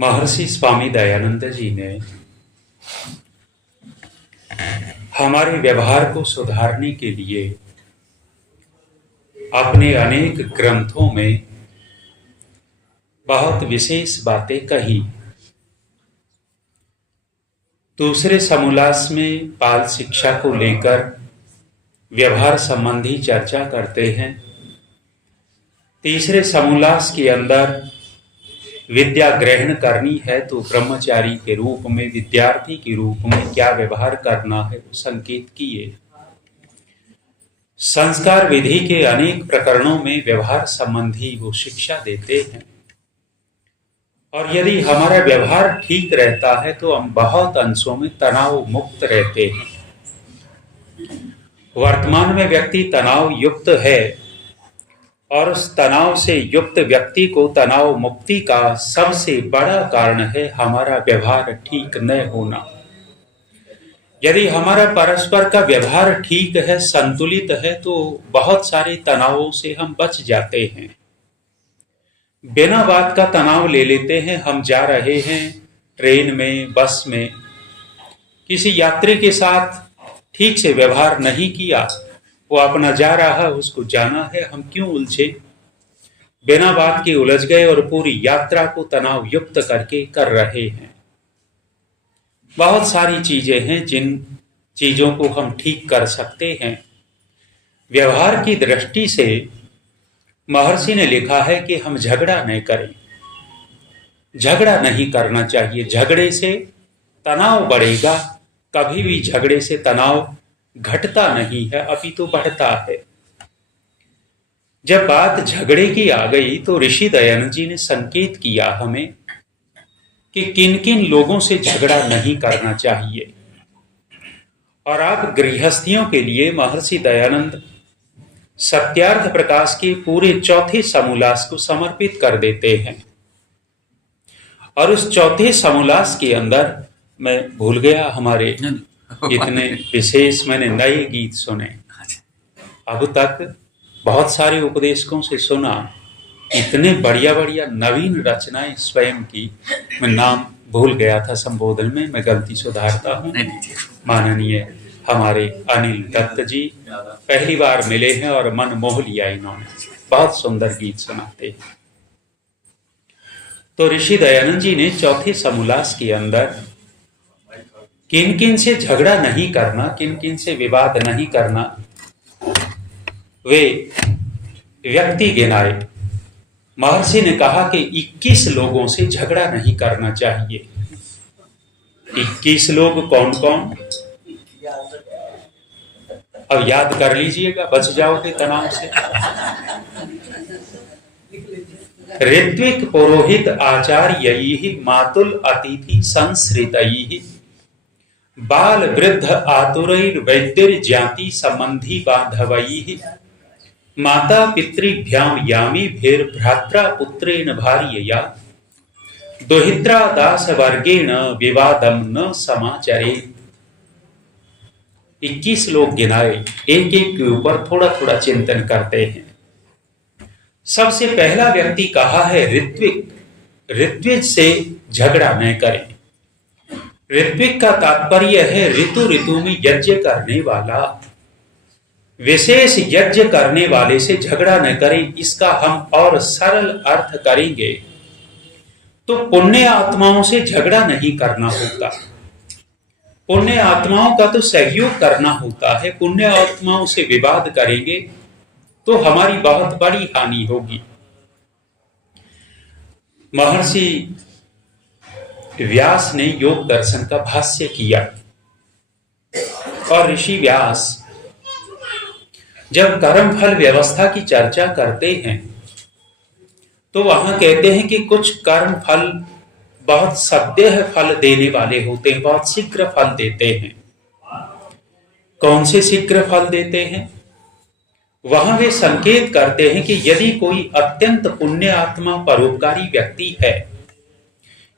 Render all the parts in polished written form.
महर्षि स्वामी दयानंद जी ने हमारे व्यवहार को सुधारने के लिए अपने अनेक ग्रंथों में बहुत विशेष बातें कही। दूसरे समोल्लास में बाल शिक्षा को लेकर व्यवहार संबंधी चर्चा करते हैं। तीसरे समोल्लास के अंदर विद्या ग्रहण करनी है तो ब्रह्मचारी के रूप में, विद्यार्थी के रूप में क्या व्यवहार करना है वो संकेत किए। संस्कार विधि के अनेक प्रकरणों में व्यवहार संबंधी वो शिक्षा देते हैं। और यदि हमारा व्यवहार ठीक रहता है तो हम बहुत अंशों में तनाव मुक्त रहते हैं। वर्तमान में व्यक्ति तनाव युक्त है और उस तनाव से युक्त व्यक्ति को तनाव मुक्ति का सबसे बड़ा कारण है हमारा व्यवहार ठीक न होना। यदि हमारा परस्पर का व्यवहार ठीक है, संतुलित है, तो बहुत सारे तनावों से हम बच जाते हैं। बिना बात का तनाव ले लेते हैं। हम जा रहे हैं ट्रेन में, बस में, किसी यात्री के साथ ठीक से व्यवहार नहीं किया, वो अपना जा रहा है, उसको जाना है, हम क्यों उलझे? बिना बात के उलझ गए और पूरी यात्रा को तनाव युक्त करके कर रहे हैं। बहुत सारी चीजें हैं जिन चीजों को हम ठीक कर सकते हैं। व्यवहार की दृष्टि से महर्षि ने लिखा है कि हम झगड़ा नहीं करें। झगड़ा नहीं करना चाहिए। झगड़े से तनाव बढ़ेगा। कभी भी झगड़े से तनाव घटता नहीं है, अभी तो बढ़ता है। जब बात झगड़े की आ गई तो ऋषि दयानंद जी ने संकेत किया हमें कि किन किन लोगों से झगड़ा नहीं करना चाहिए। और आप गृहस्थियों के लिए महर्षि दयानंद सत्यार्थ प्रकाश के पूरे चौथे समोल्लास को समर्पित कर देते हैं। और उस चौथे समोल्लास के अंदर, मैं भूल गया, हमारे इतने विशेष मैंने नए गीत सुने, अब तक बहुत सारे उपदेशकों से सुना, इतने बढ़िया बढ़िया नवीन रचनाएं स्वयं की, मैं नाम भूल गया था संबोधन में, मैं गलती सुधारता हूँ। माननीय हमारे अनिल दत्त जी पहली बार मिले हैं और मन मोह लिया इन्होंने, बहुत सुंदर गीत सुनाते हैं। तो ऋषि दयानंद जी ने चौथे समोल्लास के अंदर किन किन से झगड़ा नहीं करना, किन किन से विवाद नहीं करना, वे व्यक्ति गिनाए। महर्षि ने कहा कि 21 लोगों से झगड़ा नहीं करना चाहिए। 21 लोग कौन कौन? अब याद कर लीजिएगा, बच जाओगे तनाव से। ऋत्विक पुरोहित आचार्यैः मातुल अतिथि संसृतैः बाल वृद्ध आतुरैर वैद्यर ज्ञाति संबंधी बांधवैः माता पितृभ्याम यामी भेर भ्रात्रा पुत्रेण भार्यया दोहित्रा दास वर्गेण विवादम न समाचरेत्। 21 लोग गिनाए, एक एक के ऊपर थोड़ा थोड़ा चिंतन करते हैं। सबसे पहला व्यक्ति कहा है ऋत्विक। ऋत्विज से झगड़ा न करें। ऋत्विक का तात्पर्य है ऋतु ऋतु में यज्ञ करने वाला, विशेष यज्ञ करने वाले से झगड़ा न करें। इसका हम और सरल अर्थ करेंगे तो पुण्य आत्माओं से झगड़ा नहीं करना होता। पुण्य आत्माओं का तो सहयोग करना होता है। पुण्य आत्माओं से विवाद करेंगे तो हमारी बहुत बड़ी हानि होगी। महर्षि व्यास ने योग दर्शन का भाष्य किया और ऋषि व्यास जब कर्म फल व्यवस्था की चर्चा करते हैं तो वहां कहते हैं कि कुछ कर्म फल बहुत सद्य फल देने वाले होते हैं, बहुत शीघ्र फल देते हैं। कौन से शीघ्र फल देते हैं? वहां वे संकेत करते हैं कि यदि कोई अत्यंत पुण्य आत्मा परोपकारी व्यक्ति है,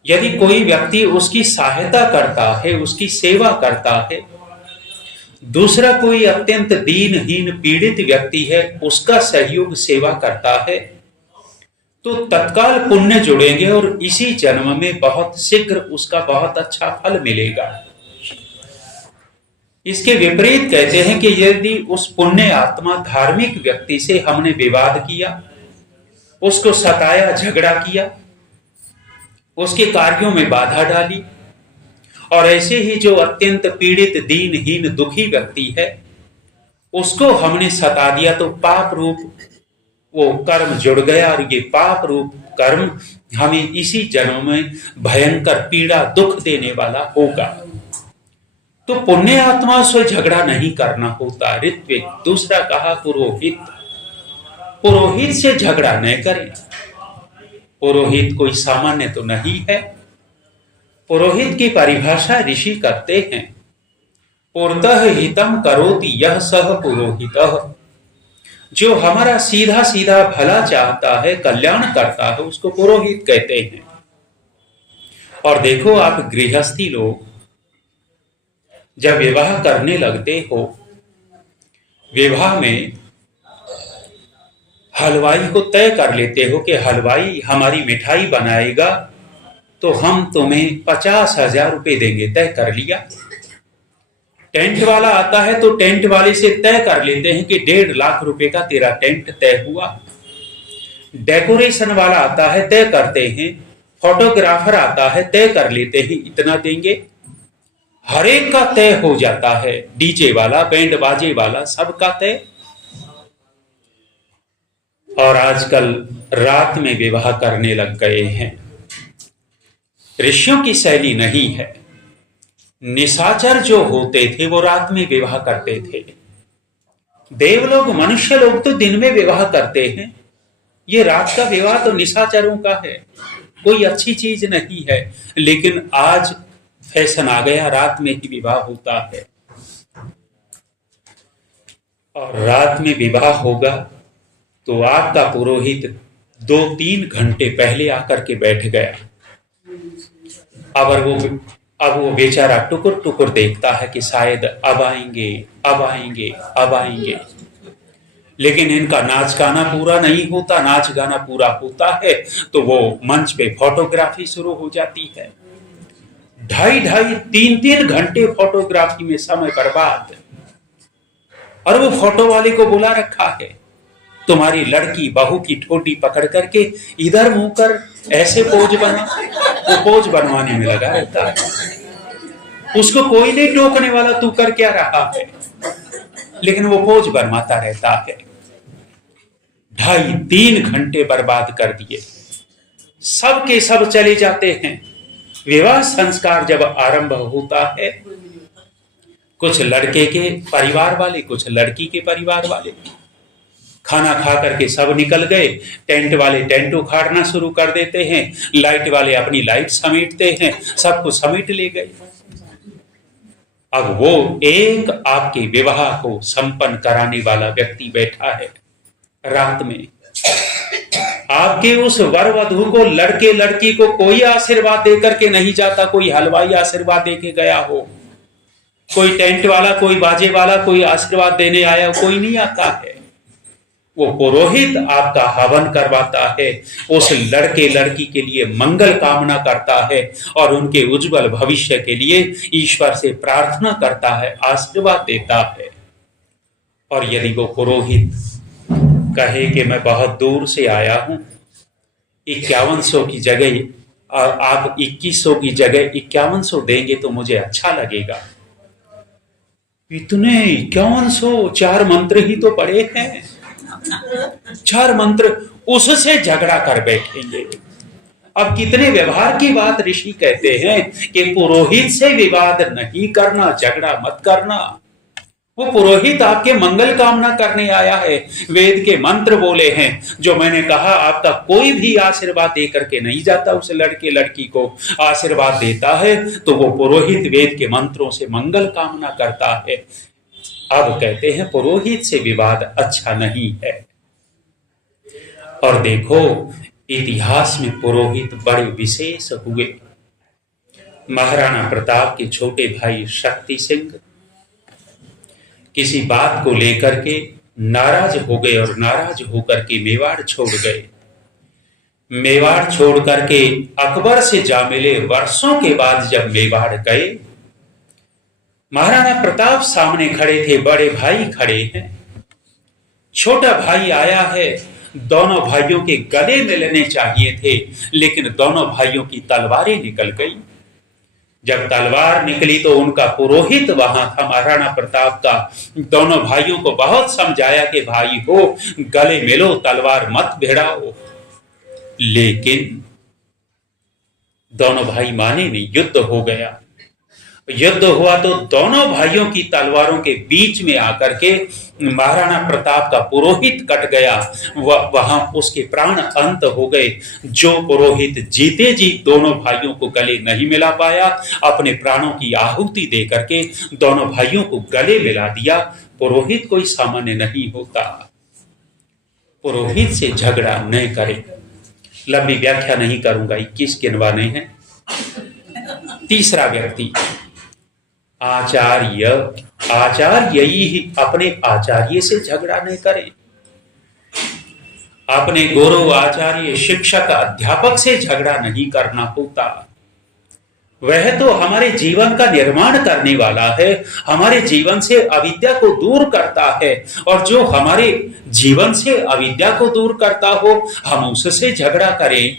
यदि कोई व्यक्ति उसकी सहायता करता है, उसकी सेवा करता है, दूसरा कोई अत्यंत दीनहीन पीड़ित व्यक्ति है, उसका सहयोग सेवा करता है, तो तत्काल पुण्य जुड़ेंगे और इसी जन्म में बहुत शीघ्र उसका बहुत अच्छा फल मिलेगा। इसके विपरीत कहते हैं कि यदि उस पुण्य आत्मा धार्मिक व्यक्ति से हमने विवाद किया, उसको सताया, झगड़ा किया, उसके कार्यों में बाधा डाली, और ऐसे ही जो अत्यंत पीड़ित, दीनहीन, दुखी व्यक्ति है उसको हमने सता दिया, तो पाप रूप वो कर्म जुड़ गया और ये पाप रूप कर्म हमें इसी जन्म में भयंकर पीड़ा, दुख देने वाला होगा। तो पुण्य आत्मा से झगड़ा नहीं करना होता। ऋत्विक। दूसरा कहा पुरोहित। पुरोहित से झगड़ा न करें। पुरोहित कोई सामान्य तो नहीं है। पुरोहित की परिभाषा ऋषि करते हैं, पुरतः हितम करोति यह सह पुरोहितः। जो हमारा सीधा सीधा भला चाहता है, कल्याण करता है, उसको पुरोहित कहते हैं। और देखो, आप गृहस्थी लोग जब विवाह करने लगते हो, विवाह में हलवाई को तय कर लेते हो कि हलवाई हमारी मिठाई बनाएगा तो हम तुम्हें 50,000 रुपए देंगे। तय कर लिया। टेंट वाला आता है तो टेंट वाले से तय कर लेते हैं कि 1.5 लाख रुपए का तेरा टेंट तय हुआ। डेकोरेशन वाला आता है, तय करते हैं। फोटोग्राफर आता है, तय कर लेते हैं इतना देंगे। हर एक का तय हो जाता है। डीजे वाला, बैंड बाजे वाला, सबका तय। और आजकल रात में विवाह करने लग गए हैं। ऋषियों की शैली नहीं है। निशाचर जो होते थे वो रात में विवाह करते थे। देवलोग, मनुष्य लोग तो दिन में विवाह करते हैं। ये रात का विवाह तो निशाचरों का है, कोई अच्छी चीज नहीं है। लेकिन आज फैशन आ गया, रात में ही विवाह होता है। और रात में विवाह होगा तो आपका पुरोहित 2-3 घंटे पहले आकर के बैठ गया। अब वो बेचारा टुकुर टुकुर देखता है कि शायद अब आएंगे, अब आएंगे, अब आएंगे। लेकिन इनका नाच गाना पूरा नहीं होता। नाच गाना पूरा होता है तो वो मंच पे फोटोग्राफी शुरू हो जाती है। 2.5, 3 घंटे फोटोग्राफी में समय बर्बाद। और वो फोटो वाले को बुला रखा है, तुम्हारी लड़की बहू की ठोटी पकड़ करके इधर मुंह कर ऐसे पोज बना। वो पोज बनवाने में लगा रहता है। उसको कोई नहीं टोकने वाला, तू कर क्या रहा है, लेकिन वो पोज बनवाता रहता है। 2.5-3 घंटे बर्बाद कर दिए। सब के सब चले जाते हैं। विवाह संस्कार जब आरंभ होता है, कुछ लड़के के परिवार वाले, कुछ लड़की के परिवार वाले खाना खा करके सब निकल गए। टेंट वाले टेंट उखाड़ना शुरू कर देते हैं, लाइट वाले अपनी लाइट समेटते हैं, सब कुछ समेट ले गए। अब वो एक आपके विवाह को संपन्न कराने वाला व्यक्ति बैठा है रात में। आपके उस वर वधू को, लड़के लड़की को कोई आशीर्वाद देकर के नहीं जाता। कोई हलवाई आशीर्वाद दे के गया हो, कोई टेंट वाला, कोई बाजे वाला, कोई आशीर्वाद देने आया, कोई नहीं आता है। वो पुरोहित आपका हवन करवाता है, उस लड़के लड़की के लिए मंगल कामना करता है और उनके उज्जवल भविष्य के लिए ईश्वर से प्रार्थना करता है, आशीर्वाद देता है। और यदि वो पुरोहित कहे कि मैं बहुत दूर से आया हूं, 5100 की जगह आप 2100 की जगह 5100 देंगे तो मुझे अच्छा लगेगा। इतने 5100, 4 मंत्र ही तो पढ़े हैं। 4 मंत्र, उससे झगड़ा कर बैठेंगे। अब कितने व्यवहार की बात ऋषि कहते हैं कि पुरोहित से विवाद नहीं करना, झगड़ा मत करना। वो पुरोहित आपके मंगल कामना करने आया है, वेद के मंत्र बोले हैं। जो मैंने कहा, आपका कोई भी आशीर्वाद दे करके नहीं जाता, उस लड़के लड़की को आशीर्वाद देता है तो वो पुरोहित वेद के मंत्रों से मंगल कामना करता है। अब कहते हैं पुरोहित से विवाद अच्छा नहीं है। और देखो, इतिहास में पुरोहित बड़े विशेष हुए। महाराणा प्रताप के छोटे भाई शक्ति सिंह किसी बात को लेकर के नाराज हो गए और नाराज होकर के मेवाड़ छोड़ गए। मेवाड़ छोड़ करके अकबर से जा मिले। वर्षों के बाद जब मेवाड़ गए, महाराणा प्रताप सामने खड़े थे, बड़े भाई खड़े हैं, छोटा भाई आया है। दोनों भाइयों के गले मिलने चाहिए थे, लेकिन दोनों भाइयों की तलवारें निकल गई। जब तलवार निकली तो उनका पुरोहित वहां था, महाराणा प्रताप का। दोनों भाइयों को बहुत समझाया कि भाई हो, गले मिलो, तलवार मत भिड़ाओ, लेकिन दोनों भाई माने नहीं। युद्ध हो गया। युद्ध हुआ तो दोनों भाइयों की तलवारों के बीच में आकर के महाराणा प्रताप का पुरोहित कट गया। वहां उसके प्राण अंत हो गए। जो पुरोहित जीते जी दोनों भाइयों को गले नहीं मिला पाया, अपने प्राणों की आहुति दे करके दोनों भाइयों को गले मिला दिया। पुरोहित कोई सामान्य नहीं होता। पुरोहित से झगड़ा न करे। लंबी व्याख्या नहीं करूंगा, 21 गिनवाने हैं। तीसरा व्यक्ति आचार्य। आचार्य ही अपने आचार्य से झगड़ा नहीं करे। अपने गुरु, आचार्य, शिक्षक, अध्यापक से झगड़ा नहीं करना होता। वह तो हमारे जीवन का निर्माण करने वाला है, हमारे जीवन से अविद्या को दूर करता है। और जो हमारे जीवन से अविद्या को दूर करता हो, हम उससे झगड़ा करें,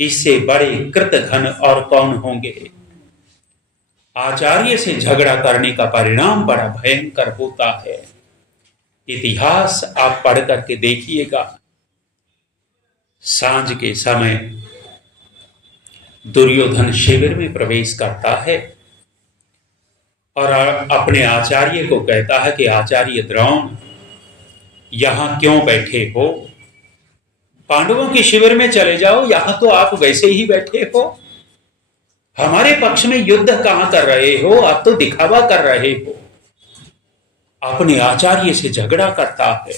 इससे बड़े कृतघ्न और कौन होंगे। आचार्य से झगड़ा करने का परिणाम बड़ा भयंकर होता है। इतिहास आप पढ़ करके देखिएगा। सांझ के समय दुर्योधन शिविर में प्रवेश करता है और अपने आचार्य को कहता है कि आचार्य द्रोण, यहां क्यों बैठे हो? पांडवों के शिविर में चले जाओ, यहां तो आप वैसे ही बैठे हो। हमारे पक्ष में युद्ध कहां कर रहे हो? आप तो दिखावा कर रहे हो। अपने आचार्य से झगड़ा करता है।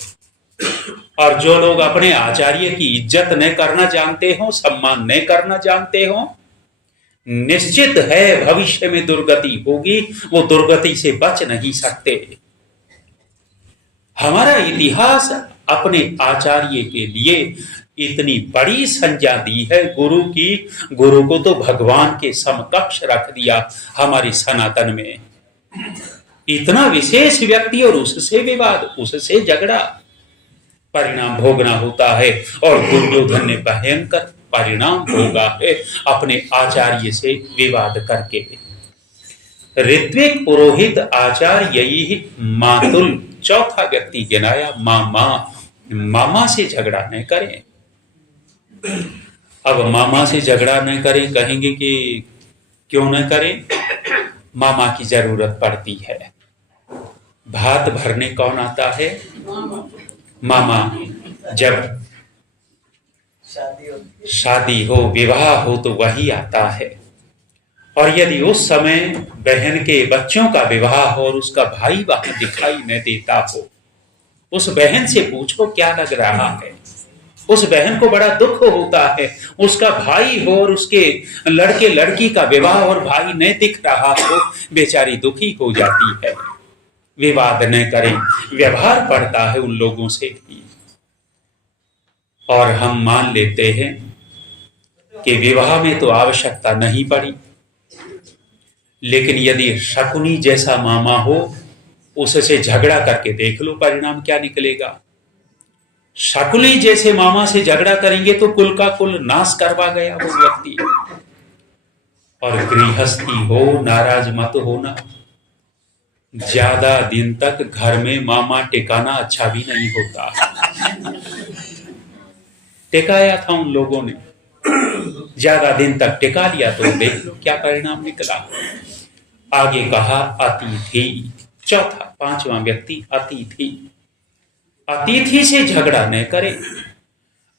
और जो लोग अपने आचार्य की इज्जत न करना जानते हो, सम्मान न करना जानते हो, निश्चित है भविष्य में दुर्गति होगी। वो दुर्गति से बच नहीं सकते। हमारा इतिहास अपने आचार्य के लिए इतनी बड़ी संज्ञा दी है गुरु की। गुरु को तो भगवान के समकक्ष रख दिया हमारी सनातन में। इतना विशेष व्यक्ति और उससे विवाद, उससे झगड़ा, परिणाम भोगना होता है। और दुर्योधन ने भयंकर परिणाम भोगा है अपने आचार्य से विवाद करके। ऋत्विक, पुरोहित, आचार्य, यही मातुल। चौथा व्यक्ति गिनाया मामा। मामा से झगड़ा न करें। अब मामा से झगड़ा न करें, कहेंगे कि क्यों न करें? मामा की जरूरत पड़ती है। भात भरने कौन आता है? मामा। जब शादी हो, विवाह हो, तो वही आता है। और यदि उस समय बहन के बच्चों का विवाह हो और उसका भाई वहां दिखाई न देता हो, उस बहन से पूछो क्या लग रहा है। उस बहन को बड़ा दुख होता है। उसका भाई हो और उसके लड़के लड़की का विवाह और भाई न दिख रहा हो, बेचारी दुखी हो जाती है। विवाद न करें, व्यवहार पड़ता है उन लोगों से भी। और हम मान लेते हैं कि विवाह में तो आवश्यकता नहीं पड़ी, लेकिन यदि शकुनी जैसा मामा हो, उससे झगड़ा करके देख लो परिणाम क्या निकलेगा। शकुनी जैसे मामा से झगड़ा करेंगे तो कुल का कुल नाश करवा गया वो व्यक्ति। और गृहस्थी हो, नाराज मत होना। ज्यादा दिन तक घर में मामा टिकाना अच्छा भी नहीं होता। टिकाया था उन लोगों ने, ज्यादा दिन तक टिका लिया तो देख लो क्या परिणाम निकला। आगे कहा अतिथि। चौथा, पांचवा व्यक्ति अतिथि। अतिथि से झगड़ा न करें।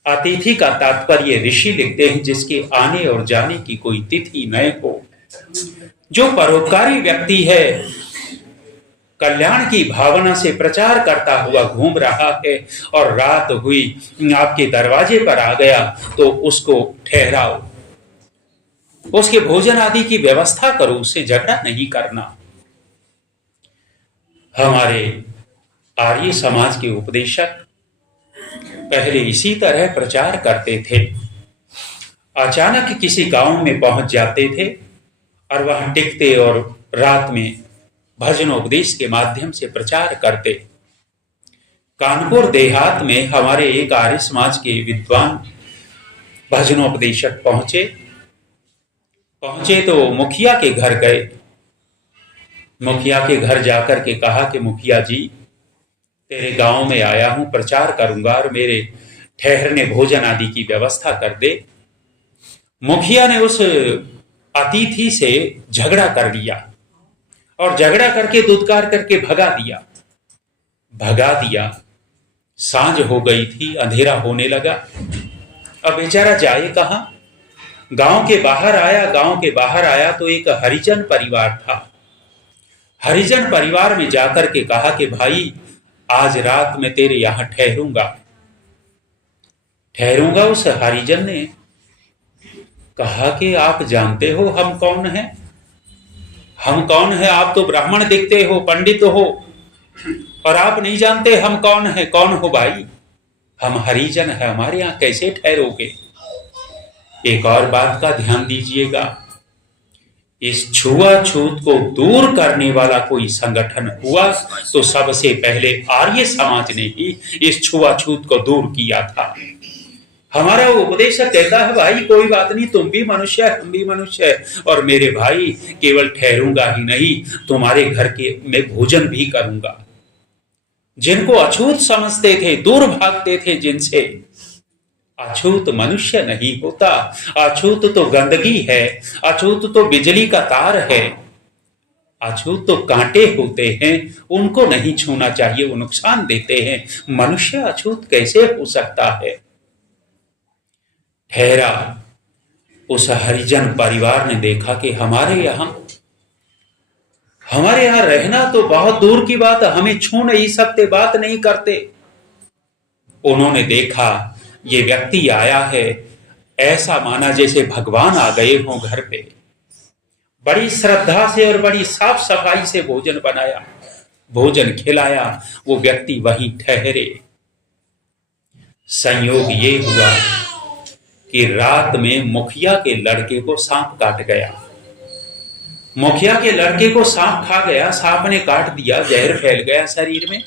अतिथि का तात्पर्य ऋषि लिखते हैं जिसके आने और जाने की कोई तिथि न हो। जो परोपकारी व्यक्ति है, कल्याण की भावना से प्रचार करता हुआ घूम रहा है और रात हुई आपके दरवाजे पर आ गया, तो उसको ठहराओ, उसके भोजन आदि की व्यवस्था करो, उससे झगड़ा नहीं करना। हमारे आर्य समाज के उपदेशक पहले इसी तरह प्रचार करते थे। अचानक किसी गांव में पहुंच जाते थे और वहां टिकते और रात में भजनोपदेश के माध्यम से प्रचार करते। कानपुर देहात में हमारे एक आर्य समाज के विद्वान भजनोपदेशक पहुंचे तो मुखिया के घर गए। मुखिया के घर जाकर के कहा कि मुखिया जी, तेरे गांव में आया हूं, प्रचार करूंगा और मेरे ठहरने भोजन आदि की व्यवस्था कर दे। मुखिया ने उस अतिथि से झगड़ा कर लिया और झगड़ा करके दुत्कार करके भगा दिया। सांझ हो गई थी, अंधेरा होने लगा। अब बेचारा जाए कहां? गांव के बाहर आया तो एक हरिजन परिवार था। हरिजन परिवार में जाकर के कहा कि भाई, आज रात में तेरे यहां ठहरूंगा। उस हरिजन ने कहा कि आप जानते हो हम कौन हैं? आप तो ब्राह्मण दिखते हो, पंडित हो, और आप नहीं जानते हम कौन हैं? कौन हो भाई? हम हरिजन हैं, हमारे यहां कैसे ठहरोगे? एक और बात का ध्यान दीजिएगा, इस छुआछूत को दूर करने वाला कोई संगठन हुआ तो सबसे पहले आर्य समाज ने ही इस छुआछूत को दूर किया था। हमारा उपदेशक कहता है, भाई कोई बात नहीं, तुम भी मनुष्य है, हम भी मनुष्य है, और मेरे भाई केवल ठहरूंगा ही नहीं, तुम्हारे घर के में भोजन भी करूंगा। जिनको अछूत समझते थे, दूर भागते थे जिनसे। अछूत मनुष्य नहीं होता, अछूत तो गंदगी है, अछूत तो बिजली का तार है, अछूत तो कांटे होते हैं, उनको नहीं छूना चाहिए, वो नुकसान देते हैं। मनुष्य अछूत कैसे हो सकता है? ठहरा। उस हरिजन परिवार ने देखा कि हमारे यहां रहना तो बहुत दूर की बात, हमें छू नहीं सकते, बात नहीं करते। उन्होंने देखा ये व्यक्ति आया है, ऐसा माना जैसे भगवान आ गए हों घर पे। बड़ी श्रद्धा से और बड़ी साफ सफाई से भोजन बनाया, भोजन खिलाया, वो व्यक्ति वहीं ठहरे। संयोग ये हुआ कि रात में मुखिया के लड़के को सांप काट गया। मुखिया के लड़के को सांप खा गया, सांप ने काट दिया, जहर फैल गया शरीर में।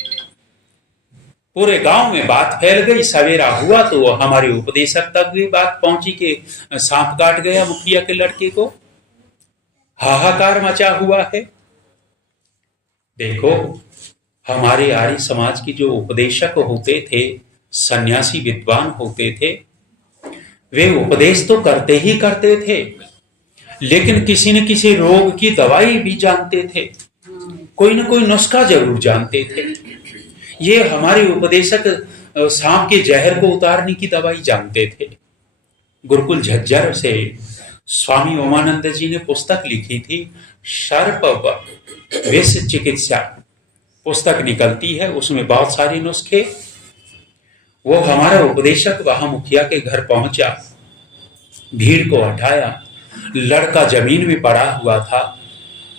पूरे गांव में बात फैल गई। सवेरा हुआ तो हमारे उपदेशक तक भी बात पहुंची कि सांप काट गया मुखिया के लड़के को। हाहाकार मचा हुआ है। देखो, हमारे आर्य समाज की जो उपदेशक होते थे, सन्यासी विद्वान होते थे, वे उपदेश तो करते ही करते थे, लेकिन किसी न किसी रोग की दवाई भी जानते थे, कोई न कोई नुस्खा जरूर जानते थे। ये हमारे उपदेशक सांप के जहर को उतारने की दवाई जानते थे। गुरुकुल झज्जर से स्वामी ओमानंद जी ने पुस्तक लिखी थी, सर्प विष चिकित्सा पुस्तक निकलती है, उसमें बहुत सारे नुस्खे। वो हमारा उपदेशक वहां मुखिया के घर पहुंचा, भीड़ को हटाया, लड़का जमीन में पड़ा हुआ था,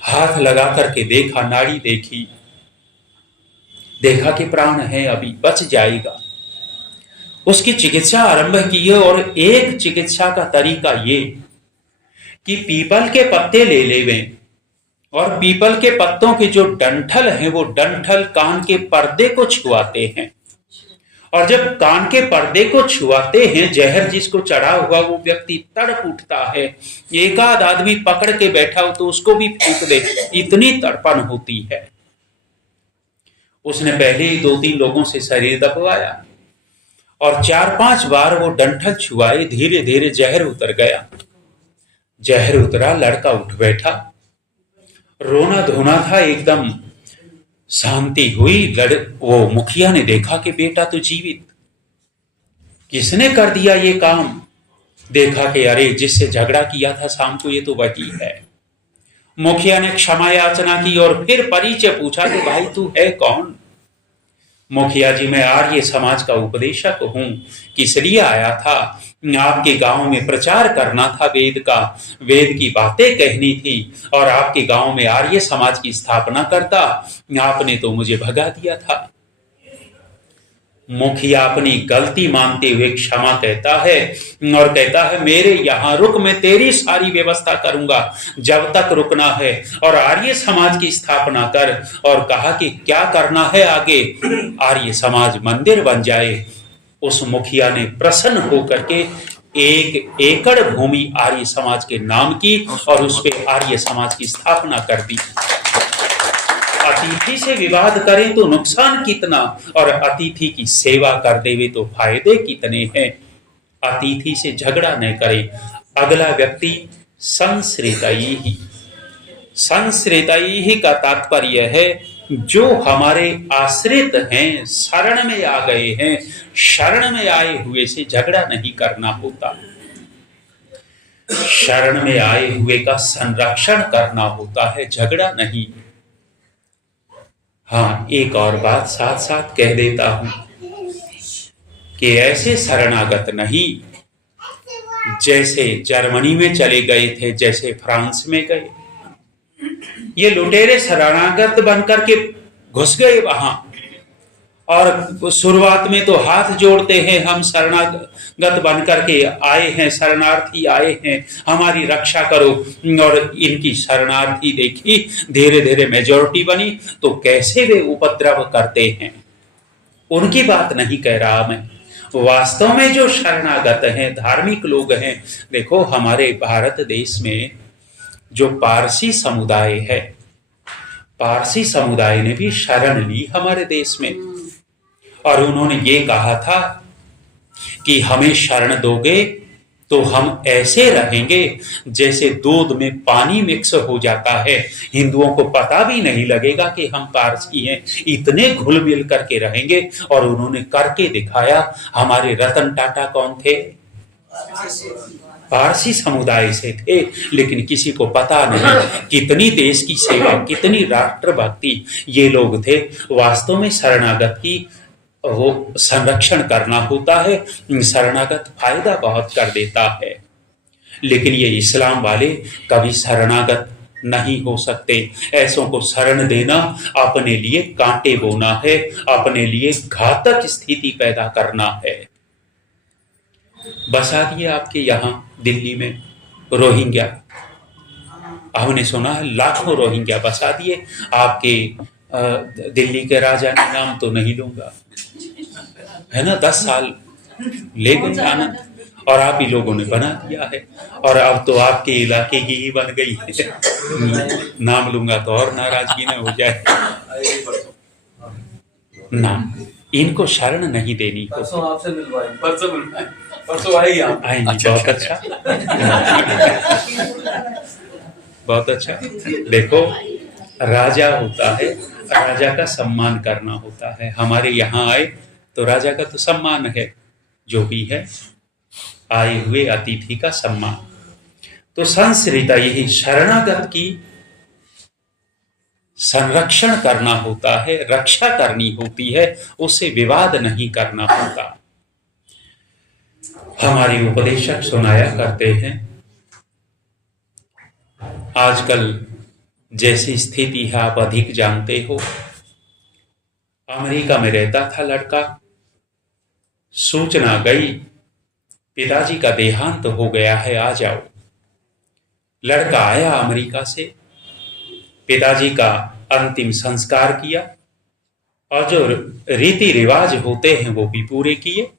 हाथ लगा करके देखा, नाड़ी देखी, देखा कि प्राण है, अभी बच जाएगा। उसकी चिकित्सा आरंभ की है। और एक चिकित्सा का तरीका ये कि पीपल के पत्ते ले लेवें और पीपल के पत्तों के जो डंठल हैं, वो डंठल कान के पर्दे को छुआते हैं, और जब कान के पर्दे को छुआते हैं, जहर जिसको चढ़ा हुआ वो व्यक्ति तड़प उठता है। एक आध आदमी पकड़ के बैठा हो तो उसको भी फेंक दे, इतनी तड़पन होती है। उसने पहले ही 2-3 लोगों से शरीर दबवाया और 4-5 बार वो डंठल छुआए, धीरे धीरे जहर उतर गया। जहर उतरा, लड़का उठ बैठा, रोना धोना था, एकदम शांति हुई। वो मुखिया ने देखा कि बेटा तो जीवित। किसने कर दिया ये काम? देखा कि अरे, जिससे झगड़ा किया था शाम को, ये तो वही है। मुखिया ने क्षमा याचना की और फिर परिचय पूछा कि भाई तू है कौन? मुखिया जी, मैं आर्य समाज का उपदेशक हूं। किस लिए आया था? आपके गांव में प्रचार करना था, वेद की बातें कहनी थी, और आपके गांव में आर्य समाज की स्थापना करता, आपने तो मुझे भगा दिया था। मुखिया अपनी गलती मानते हुए क्षमा कहता है और कहता है मेरे यहां रुक, मैं तेरी सारी व्यवस्था करूंगा जब तक रुकना है, और आर्य समाज की स्थापना कर। और कहा कि क्या करना है आगे, आर्य समाज मंदिर बन जाए। उस मुखिया ने प्रसन्न होकर के 1 एकड़ भूमि आर्य समाज के नाम की और उस पर आर्य समाज की स्थापना कर दी। अतिथि से विवाद करें तो नुकसान कितना, और अतिथि की सेवा कर देवे तो फायदे कितने हैं। अतिथि से झगड़ा न करें। अगला व्यक्ति संश्रितई ही। संश्रितई ही का तात्पर्य है जो हमारे आश्रित हैं, शरण में आ गए हैं, शरण में आए हुए से झगड़ा नहीं करना होता। शरण में आए हुए का संरक्षण करना होता है, झगड़ा नहीं। हाँ, एक और बात साथ साथ कह देता हूं कि ऐसे शरणागत नहीं जैसे जर्मनी में चले गए थे, जैसे फ्रांस में गए। ये लुटेरे शरणागत बनकर के घुस गए वहां, और शुरुआत में तो हाथ जोड़ते हैं, हम शरणागत बनकर के आए हैं, शरणार्थी आए हैं, हमारी रक्षा करो। और इनकी शरणार्थी देखी, धीरे धीरे मेजॉरिटी बनी, तो कैसे वे उपद्रव करते हैं। उनकी बात नहीं कह रहा मैं, वास्तव में जो शरणागत हैं, धार्मिक लोग हैं। देखो हमारे भारत देश में जो पारसी समुदाय है, पारसी समुदाय ने भी शरण ली हमारे देश में, और उन्होंने ये कहा था कि हमें शरण दोगे तो हम ऐसे रहेंगे जैसे दूध में पानी मिक्स हो जाता है, हिंदुओं को पता भी नहीं लगेगा कि हम पारसी हैं, इतने घुल मिल करके रहेंगे। और उन्होंने करके दिखाया। हमारे रतन टाटा कौन थे? पारसी समुदाय से थे, लेकिन किसी को पता नहीं कितनी देश की सेवा, कितनी राष्ट्रभक्ति ये लोग थे। वास्तव में शरणागत की वो संरक्षण करना होता है। शरणागत फायदा बहुत कर देता है, लेकिन ये इस्लाम वाले कभी शरणागत नहीं हो सकते। ऐसों को शरण देना अपने लिए कांटे बोना है, अपने लिए घातक स्थिति पैदा करना है। बसा दिए आपके यहाँ दिल्ली में रोहिंग्या, हमने सुना है लाखों रोहिंग्या बसा दिए। आपके दिल्ली के राजा का नाम तो नहीं लूंगा, है ना, 10 साल ले गए आनंद, और आप ही लोगों ने बना दिया है। और अब तो आपके इलाके की ही बन गई है। नाम लूंगा तो और नाराजगी न हो जाए ना। इनको शरण नहीं देनी। परसों आपसे मिलवाएं, परसों आएगी आप। आएंगी, बहुत अच्छा। बहुत अच्छा। देखो राजा होता है, राजा का सम्मान करना होता है। हमारे यहाँ आए तो राजा का तो सम्मान है, जो भी है आए हुए अतिथि का सम्मान। तो संश्रिता यही शरणागत की संरक्षण करना होता है, रक्षा करनी होती है, उससे विवाद नहीं करना होता। हमारे उपदेशक सुनाया करते हैं, आजकल जैसी स्थिति है आप अधिक जानते हो। अमेरिका में रहता था लड़का, सूचना गई पिताजी का देहांत हो गया है, आ जाओ। लड़का आया अमेरिका से, पिताजी का अंतिम संस्कार किया, और जो रीति रिवाज होते हैं वो भी पूरे किए।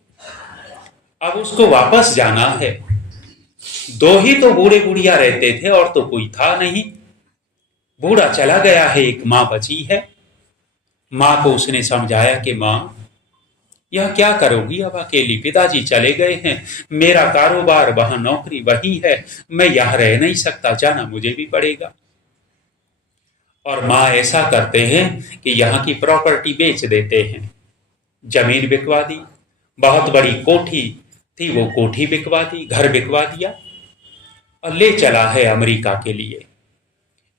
अब उसको वापस जाना है। 2 ही तो बूढ़े बुढ़िया रहते थे, और तो कोई था नहीं। बूढ़ा चला गया है, एक माँ बची है। माँ को उसने समझाया कि माँ यह क्या करोगी अब अकेली, पिताजी चले गए हैं, मेरा कारोबार वहां, नौकरी वही है, मैं यहां रह नहीं सकता, जाना मुझे भी पड़ेगा। और माँ ऐसा करते हैं कि यहाँ की प्रॉपर्टी बेच देते हैं। जमीन बिकवा दी, बहुत बड़ी कोठी थी, वो कोठी बिकवा दी, घर बिकवा दिया, और ले चला है अमेरिका के लिए।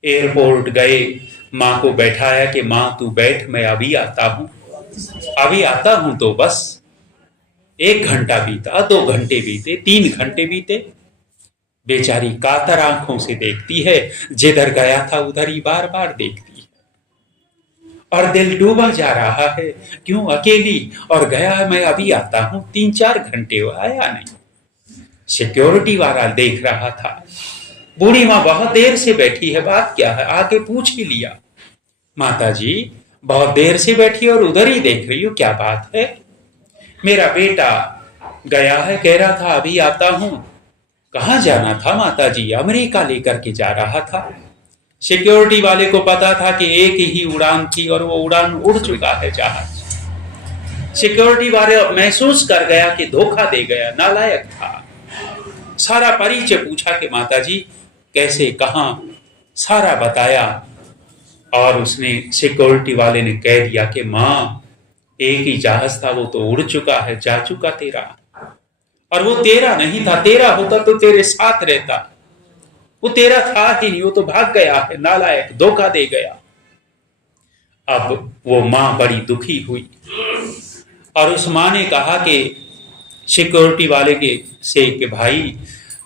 एयरपोर्ट गए, माँ को बैठाया कि माँ तू बैठ, मैं अभी आता हूं। अभी आता हूं तो बस 1 घंटा बीता, 2 घंटे बीते, 3 घंटे बीते। बेचारी कातर आंखों से देखती है, जिधर गया था उधर ही बार बार देखती है। और दिल डूबा जा रहा है, क्यों अकेली, और गया मैं अभी आता हूं, 3-4 घंटे हुआ, आया नहीं। सिक्योरिटी वाला देख रहा था, बूढ़ी माँ बहुत देर से बैठी है, बात क्या है, आके पूछ ही लिया। माता जी बहुत देर से बैठी और उधर ही देख रही हो, क्या बात है? मेरा बेटा गया है, कह रहा था अभी आता हूं। कहाँ जाना था माता जी? अमेरिका लेकर के जा रहा था। सिक्योरिटी वाले को पता था कि एक ही उड़ान थी और वो उड़ान उड़ चुका है जहाज। सिक्योरिटी वाले महसूस कर गया कि धोखा दे गया, नालायक था। सारा परिचय पूछा कि माता जी कैसे, कहां, सारा बताया। और उसने, सिक्योरिटी वाले ने कह दिया कि मां, एक ही जहाज था, वो तो उड़ चुका है, जा चुका तेरा। और वो तेरा नहीं था, तेरा होता तो तेरे साथ रहता, वो तेरा था ही नहीं, वो तो भाग गया है, नालायक, धोखा दे गया। अब वो मां बड़ी दुखी हुई और उस मां ने कहा कि सिक्योरिटी वाले के से कि भाई,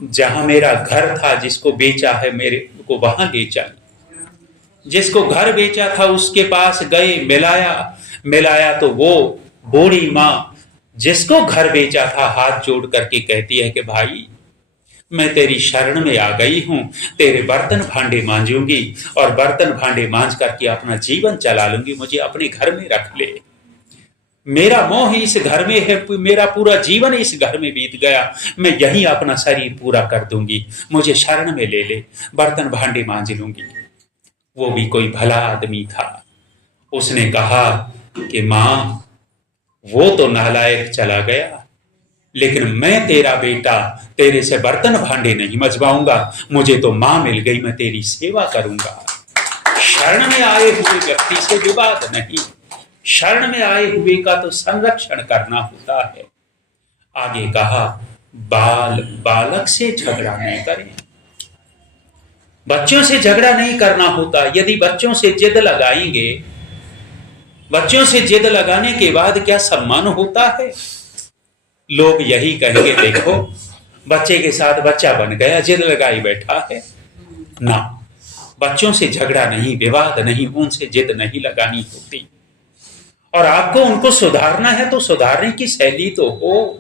जहां मेरा घर था, जिसको बेचा है मेरे को वहां ले चल। जिसको घर बेचा था उसके पास गए, मिलाया तो वो बूढ़ी मां जिसको घर बेचा था हाथ जोड़ करके कहती है कि भाई, मैं तेरी शरण में आ गई हूं, तेरे बर्तन भांडे मांजूंगी और बर्तन भांडे मांज करके अपना जीवन चला लूंगी, मुझे अपने घर में रख ले। मेरा मोह इस घर में है, मेरा पूरा जीवन इस घर में बीत गया, मैं यहीं अपना शरीर पूरा कर दूंगी, मुझे शरण में ले ले, बर्तन भांडे मांज लूंगी। वो भी कोई भला आदमी था। उसने कहा कि मां, वो तो नालायक चला गया, लेकिन मैं तेरा बेटा, तेरे से बर्तन भांडे नहीं मजवाऊंगा, मुझे तो मां मिल गई, मैं तेरी सेवा करूंगा। शरण में आए हुए व्यक्ति से विवाद नहीं, शरण में आए हुए का तो संरक्षण करना होता है। आगे कहा, बालक से झगड़ा नहीं करें, बच्चों से झगड़ा नहीं करना होता। यदि बच्चों से जिद लगाएंगे, बच्चों से जिद लगाने के बाद क्या सम्मान होता है? लोग यही कहेंगे, देखो बच्चे के साथ बच्चा बन गया, जिद लगाई बैठा है। ना, बच्चों से झगड़ा नहीं, विवाद नहीं, उनसे जिद नहीं लगानी होती। और आपको उनको सुधारना है तो सुधारने की शैली तो हो।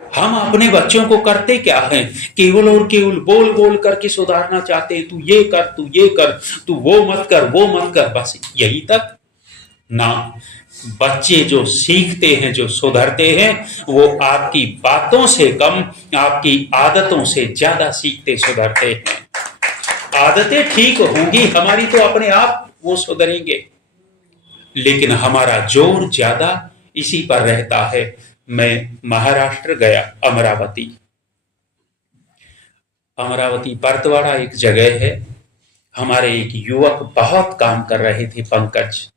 हम अपने बच्चों को करते क्या है, केवल और केवल बोल बोल करके सुधारना चाहते हैं, तू ये कर, तू ये कर, तू वो मत कर, वो मत कर, बस यही तक ना। बच्चे जो सीखते हैं, जो सुधरते हैं, वो आपकी बातों से कम, आपकी आदतों से ज्यादा सीखते सुधरते हैं। आदतें ठीक होंगी हमारी तो अपने आप वो सुधरेंगे, लेकिन हमारा जोर ज्यादा इसी पर रहता है। मैं महाराष्ट्र गया, अमरावती परतवाड़ा एक जगह है। हमारे एक युवक बहुत काम कर रहे थे, पंकज,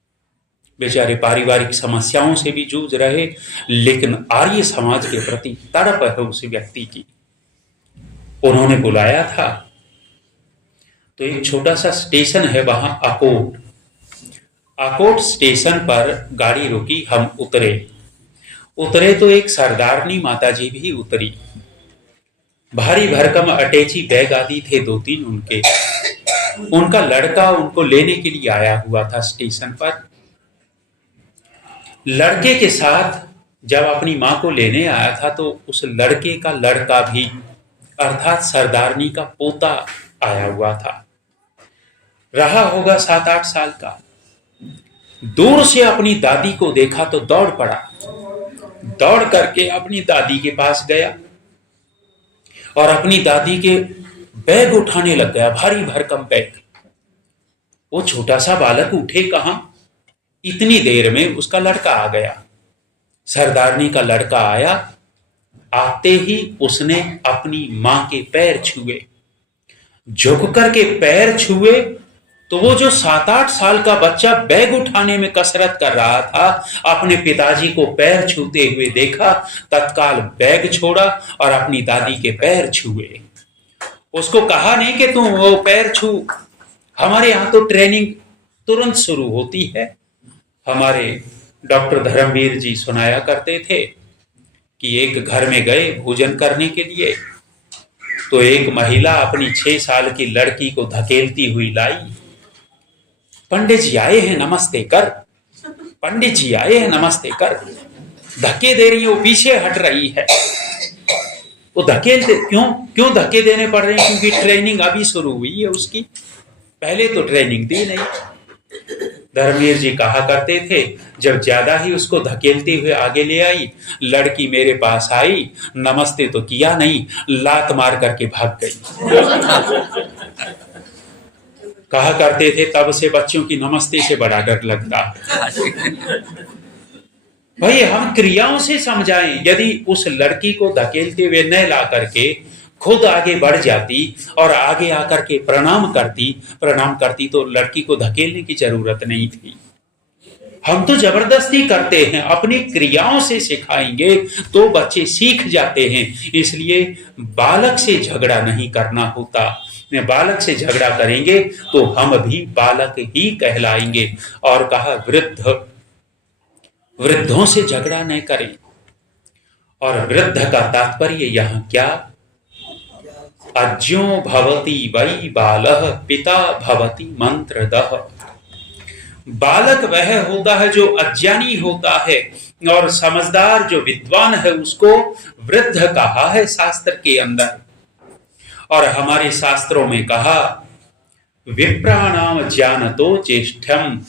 बेचारे पारिवारिक समस्याओं से भी जूझ रहे, लेकिन आर्य समाज के प्रति तड़प है उस व्यक्ति की। उन्होंने बुलाया था, तो एक छोटा सा स्टेशन है वहां, अकोट स्टेशन पर गाड़ी रुकी, हम उतरे तो एक सरदारनी माताजी भी उतरी। भारी भरकम अटैची बैग आदि थे 2-3 उनके। उनका लड़का उनको लेने के लिए आया हुआ था स्टेशन पर। लड़के के साथ जब अपनी मां को लेने आया था तो उस लड़के का लड़का भी, अर्थात सरदारनी का पोता आया हुआ था। रहा होगा 7-8 साल का। दूर से अपनी दादी को देखा तो दौड़ पड़ा, दौड़ करके अपनी दादी के पास गया और अपनी दादी के बैग उठाने लग गया, भारी भरकम बैग। वो छोटा सा बालक उठे कहां, इतनी देर में उसका लड़का आ गया। सरदारनी का लड़का आया, आते ही उसने अपनी मां के पैर छुए, झुक करके पैर छुए। तो वो जो 7-8 साल का बच्चा बैग उठाने में कसरत कर रहा था, अपने पिताजी को पैर छूते हुए देखा, तत्काल बैग छोड़ा और अपनी दादी के पैर छुए। उसको कहा नहीं कि तुम वो पैर छू। हमारे यहाँ तो ट्रेनिंग तुरंत शुरू होती है। हमारे डॉक्टर धर्मवीर जी सुनाया करते थे कि एक घर में गए भोजन करने के लिए, तो एक महिला अपनी 6 साल की लड़की को धकेलती हुई लाई पंडित जी आए हैं नमस्ते कर, पंडित जी आए हैं नमस्ते कर। धक्के दे रही है, वो पीछे हट रही है। वो क्यों धक्के देने पड़ रहे हैं? क्योंकि ट्रेनिंग अभी शुरू हुई है उसकी, पहले तो ट्रेनिंग दी नहीं। धर्मवीर जी कहा करते थे, जब ज्यादा ही उसको धकेलते हुए आगे ले आई, लड़की मेरे पास आई, नमस्ते तो किया नहीं, लात मार करके भाग गई। कहा करते थे तब से बच्चों की नमस्ते से बड़ा डर लगता है। भाई हम क्रियाओं से समझाएं। यदि उस लड़की को धकेलते हुए न ला करके खुद आगे बढ़ जाती और आगे आकर के प्रणाम करती तो लड़की को धकेलने की जरूरत नहीं थी। हम तो जबरदस्ती करते हैं, अपनी क्रियाओं से सिखाएंगे तो बच्चे सीख जाते हैं। इसलिए बालक से झगड़ा नहीं करना होता। बालक से झगड़ा करेंगे तो हम भी बालक ही कहलाएंगे। और कहा वृद्धों से झगड़ा नहीं करें। और वृद्ध का तात्पर्य यहाँ क्या? अज्ञो भवति वै बालः पिता भवति मंत्रदः। बालक वह होता है जो अज्ञानी होता है, और समझदार जो विद्वान है उसको वृद्ध कहा है शास्त्र के अंदर। और हमारे शास्त्रों में कहा विप्राणाम ज्ञानतो ज्येष्ठम।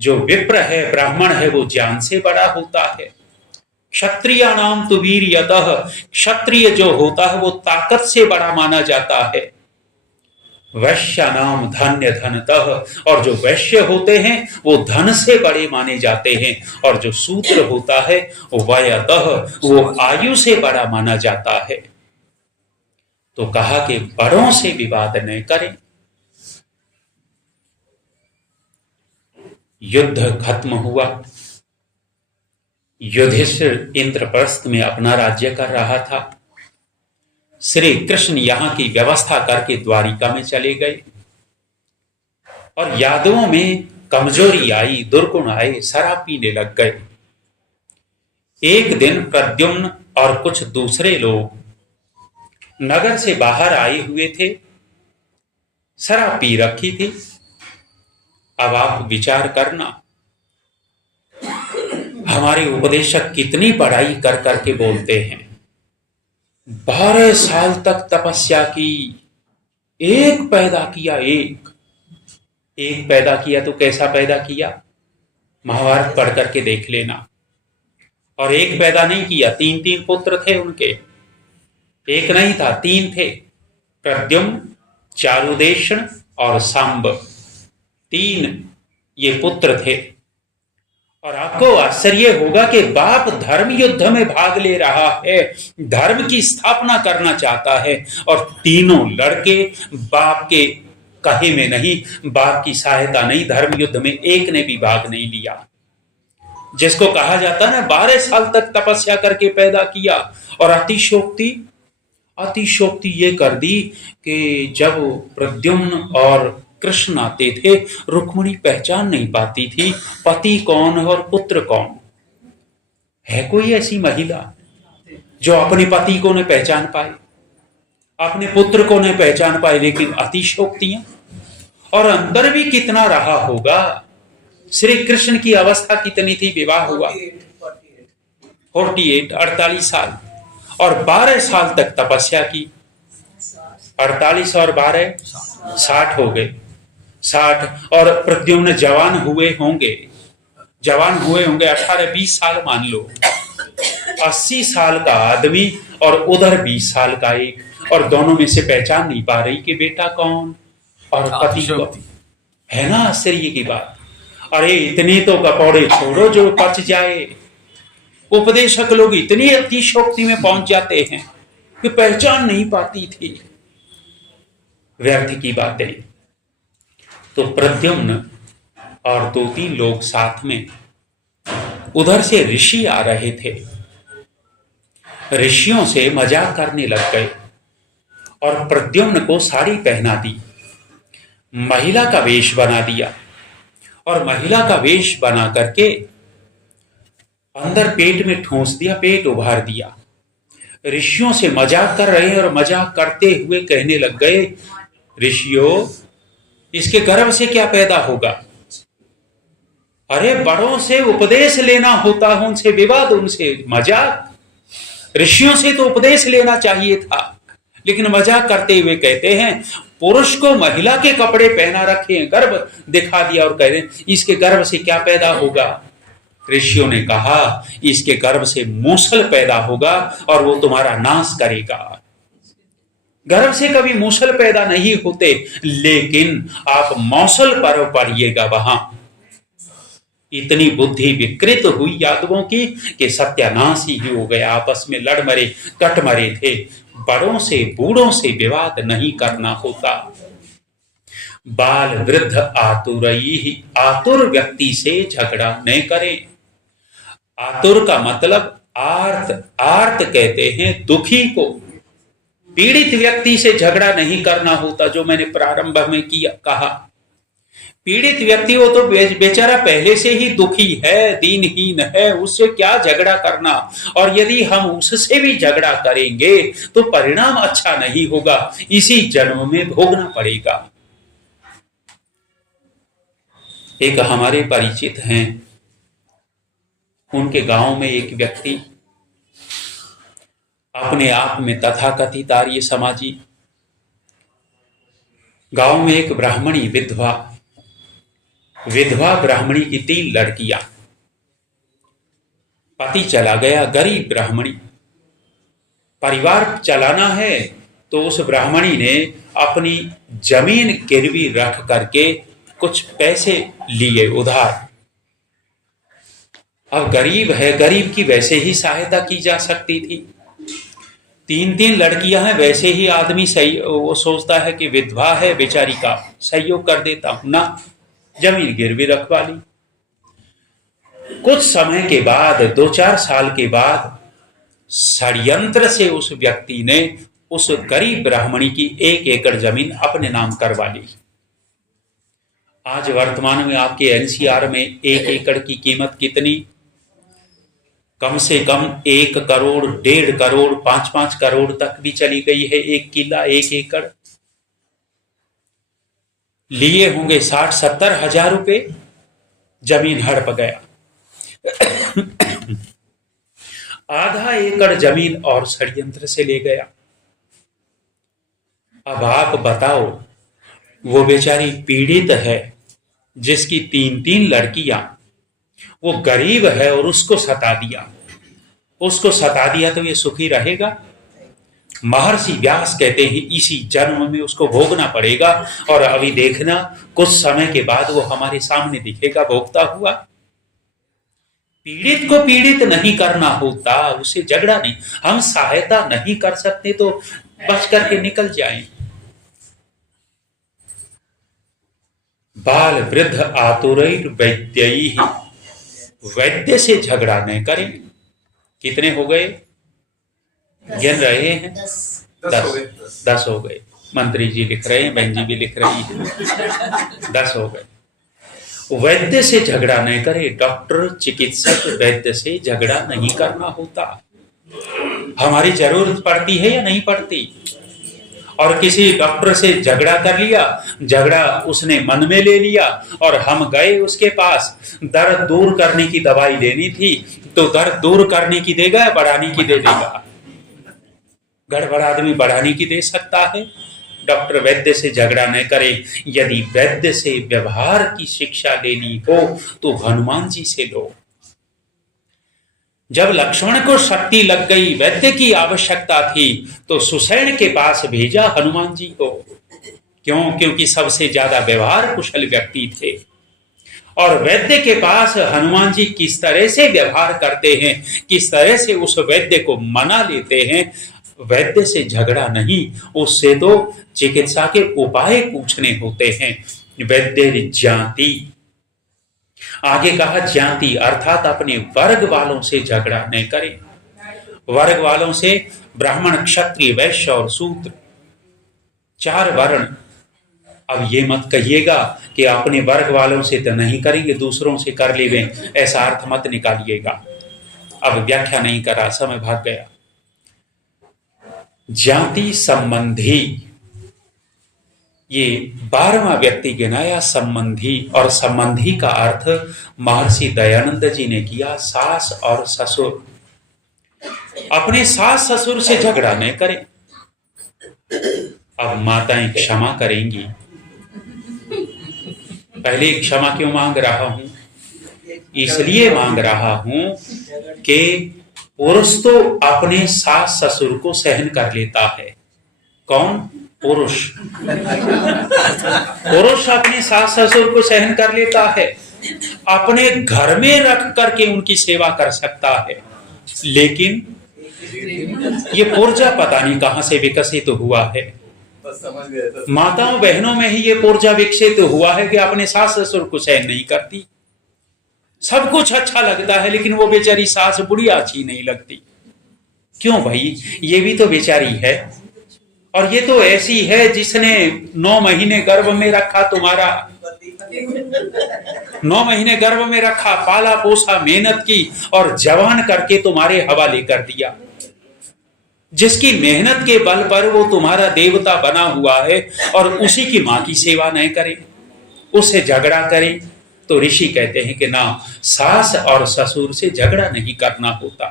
जो विप्र है, ब्राह्मण है, वो ज्ञान से बड़ा होता है। क्षत्रियाणाम तु वीर्यतः। क्षत्रिय जो होता है वो ताकत से बड़ा माना जाता है। वैश्यानाम धन्य धनतः। और जो वैश्य होते हैं वो धन से बड़े माने जाते हैं। और जो शूद्र होता है वयतः, वो आयु से बड़ा माना जाता है। तो कहा कि बड़ों से विवाद न करें। युद्ध खत्म हुआ। युधिष्ठिर इंद्रप्रस्थ में अपना राज्य कर रहा था। श्री कृष्ण यहां की व्यवस्था करके द्वारिका में चले गए। और यादवों में कमजोरी आई, दुर्गुण आए, शराब पीने लग गए। एक दिन प्रद्युम्न और कुछ दूसरे लोग नगर से बाहर आए हुए थे, शराब पी रखी थी। अब आप विचार करना, हमारे उपदेशक कितनी पढ़ाई कर करके बोलते हैं। 12 साल तक तपस्या की, एक पैदा किया। एक पैदा किया तो कैसा पैदा किया? महाभारत पढ़ करके देख लेना। और एक पैदा नहीं किया, 3 पुत्र थे उनके। एक नहीं था, 3 थे। प्रद्युम्न, चारुदेशन और सांब, 3 ये पुत्र थे। और आपको आश्चर्य होगा कि बाप धर्म युद्ध में भाग ले रहा है, धर्म की स्थापना करना चाहता है, और तीनों लड़के बाप के कहे में नहीं, बाप की सहायता नहीं, धर्म युद्ध में एक ने भी भाग नहीं लिया। जिसको कहा जाता है ना 12 साल तक तपस्या करके पैदा किया। और अतिशोक्ति ये कर दी कि जब प्रद्युम्न और कृष्ण आते थे, रुक्मिणी पहचान नहीं पाती थी पति कौन और पुत्र कौन है। कोई ऐसी महिला जो अपने पति को न पहचान पाए, अपने पुत्र को न पहचान पाए? लेकिन अतिशोक्तियां। और अंदर भी कितना रहा होगा। श्री कृष्ण की अवस्था कितनी थी? विवाह हुआ 48 साल, और 12 साल तक तपस्या की। 48 और 12 60 हो गए। 60 और प्रद्युम्न जवान हुए होंगे 18-20 साल मान लो। 80 साल का आदमी और उधर 20 साल का एक, और दोनों में से पहचान नहीं पा रही कि बेटा कौन और पति कौन। है ना आश्चर्य की बात। अरे इतने तो कपौड़े छोड़ो जो पच जाए। उपदेशक लोग इतनी अतिशोक्ति में पहुंच जाते हैं कि पहचान नहीं पाती थी। व्यर्थ की बातें। तो प्रद्युम्न और 2-3 लोग साथ में, उधर से ऋषि आ रहे थे। ऋषियों से मजाक करने लग गए और प्रद्युम्न को साड़ी पहना दी, महिला का वेश बना दिया। और महिला का वेश बना करके अंदर पेट में ठूंस दिया, पेट उभार दिया। ऋषियों से मजाक कर रहे हैं और मजाक करते हुए कहने लग गए, ऋषियों इसके गर्भ से क्या पैदा होगा? अरे बड़ों से उपदेश लेना होता है, उनसे विवाद, उनसे मजाक। ऋषियों से तो उपदेश लेना चाहिए था, लेकिन मजाक करते हुए कहते हैं पुरुष को महिला के कपड़े पहना रखे, गर्भ दिखा दिया और कह रहे इसके गर्भ से क्या पैदा होगा। ऋषियों ने कहा इसके गर्भ से मूसल पैदा होगा और वो तुम्हारा नाश करेगा। गर्भ से कभी मूसल पैदा नहीं होते, लेकिन आप मौसल पर पढ़िएगा, वहां इतनी बुद्धि विकृत हुई यादवों की कि सत्यानाश ही हो गया। आपस में लड़ मरे, कट मरे थे। बड़ों से बूढ़ों से विवाद नहीं करना होता। बाल वृद्ध आतुरई, आतुर व्यक्ति से झगड़ा नहीं करें। आतुर का मतलब आर्त, आर्त कहते हैं दुखी को। पीड़ित व्यक्ति से झगड़ा नहीं करना होता, जो मैंने प्रारंभ में कहा। पीड़ित व्यक्ति हो तो बेचारा पहले से ही दुखी है, दीनहीन है, उससे क्या झगड़ा करना। और यदि हम उससे भी झगड़ा करेंगे तो परिणाम अच्छा नहीं होगा, इसी जन्म में भोगना पड़ेगा। एक हमारे परिचित हैं, उनके गांव में एक व्यक्ति अपने आप में तथाकथित आर्य समाजी, गांव में एक ब्राह्मणी विधवा ब्राह्मणी की 3 लड़कियां, पति चला गया, गरीब ब्राह्मणी, परिवार चलाना है तो उस ब्राह्मणी ने अपनी जमीन गिरवी रख करके कुछ पैसे लिए उधार। अब गरीब है, गरीब की वैसे ही सहायता की जा सकती थी। 3 लड़कियां हैं, वैसे ही आदमी सही वो सोचता है कि विधवा है बेचारी का सहयोग कर देता हूं ना, जमीन गिरवी रखवा ली। कुछ समय के बाद, 2-4 साल के बाद, षड्यंत्र से उस व्यक्ति ने उस गरीब ब्राह्मणी की 1 एकड़ जमीन अपने नाम करवा ली। आज वर्तमान में आपके एनसीआर में 1 एकड़ की कीमत कितनी? कम से कम 1 करोड़, 1.5 करोड़, 5-5 करोड़ तक भी चली गई है। 1 किला, 1 एकड़ लिए होंगे 60-70 हजार रुपए, जमीन हड़प गया। आधा एकड़ जमीन और षड्यंत्र से ले गया। अब आप बताओ, वो बेचारी पीड़ित है जिसकी 3 लड़कियां, वो गरीब है और उसको सता दिया तो ये सुखी रहेगा? महर्षि व्यास कहते हैं इसी जन्म में उसको भोगना पड़ेगा। और अभी देखना, कुछ समय के बाद वो हमारे सामने दिखेगा भोगता हुआ। पीड़ित को पीड़ित नहीं करना होता, उसे झगड़ा नहीं। हम सहायता नहीं कर सकते तो बच करके निकल जाएं। बाल वृद्ध आतुरैर वैद्यैः, वैद्य से झगड़ा न करें। कितने हो गए? गिन रहे हैं? 10 हो गए। मंत्री जी लिख रहे हैं, बहन जी भी लिख रही है, 10 हो गए। वैद्य से झगड़ा नहीं करे। डॉक्टर, चिकित्सक, वैद्य से झगड़ा नहीं करना होता। हमारी जरूरत पड़ती है या नहीं पड़ती? और किसी डॉक्टर से झगड़ा कर लिया, झगड़ा उसने मन में ले लिया और हम गए उसके पास, दर्द दूर करने की दवाई देनी थी, तो दर्द दूर करने की देगा या बढ़ाने की दे देगा? गड़बड़ आदमी बढ़ाने की दे सकता है। डॉक्टर वैद्य से झगड़ा न करे। यदि वैद्य से व्यवहार की शिक्षा लेनी हो तो हनुमान जी से लो। जब लक्ष्मण को शक्ति लग गई, वैद्य की आवश्यकता थी, तो सुसैन के पास भेजा हनुमान जी को। क्यों? क्योंकि सबसे ज्यादा व्यवहार कुशल व्यक्ति थे। और वैद्य के पास हनुमान जी किस तरह से व्यवहार करते हैं, किस तरह से उस वैद्य को मना लेते हैं। वैद्य से झगड़ा नहीं, उससे तो चिकित्सा के उपाय पूछने होते हैं। वैद्य ज्ञाति, आगे कहा ज्ञाति अर्थात अपने वर्ग वालों से झगड़ा नहीं करें। वर्ग वालों से ब्राह्मण, क्षत्रिय, वैश्य और शूद्र, 4 वर्ण। अब ये मत कहिएगा कि अपने वर्ग वालों से तो नहीं करेंगे, दूसरों से कर लेंगे, ऐसा अर्थ मत निकालिएगा। अब व्याख्या नहीं करा, समय भाग गया। जाति संबंधी ये 12वां व्यक्ति गिनाया संबंधी, और संबंधी का अर्थ महर्षि दयानंद जी ने किया सास और ससुर। अपने सास ससुर से झगड़ा न करें। अब माताएं क्षमा करेंगी। पहले क्षमा क्यों मांग रहा हूं? इसलिए मांग रहा हूं कि पुरुष तो अपने सास ससुर को सहन कर लेता है। कौन? पुरुष। पुरुष अपने सास ससुर को सहन कर लेता है, अपने घर में रख करके उनकी सेवा कर सकता है। लेकिन ये पुर्जा पता नहीं कहां से विकसित हुआ है। माताओं बहनों में ही ये पुर्जा विकसित हुआ है कि अपने सास ससुर को सहन नहीं करती। सब कुछ अच्छा लगता है, लेकिन वो बेचारी सास बुढ़ी अच्छी नहीं लगती। क्यों भाई? ये भी तो बेचारी है, और ये तो ऐसी है जिसने 9 महीने गर्भ में रखा तुम्हारा, 9 महीने गर्भ में रखा, पाला पोसा, मेहनत की और जवान करके तुम्हारे हवाले कर दिया। जिसकी मेहनत के बल पर वो तुम्हारा देवता बना हुआ है, और उसी की मां की सेवा नहीं करे, उससे झगड़ा करे। तो ऋषि कहते हैं कि ना, सास और ससुर से झगड़ा नहीं करना होता।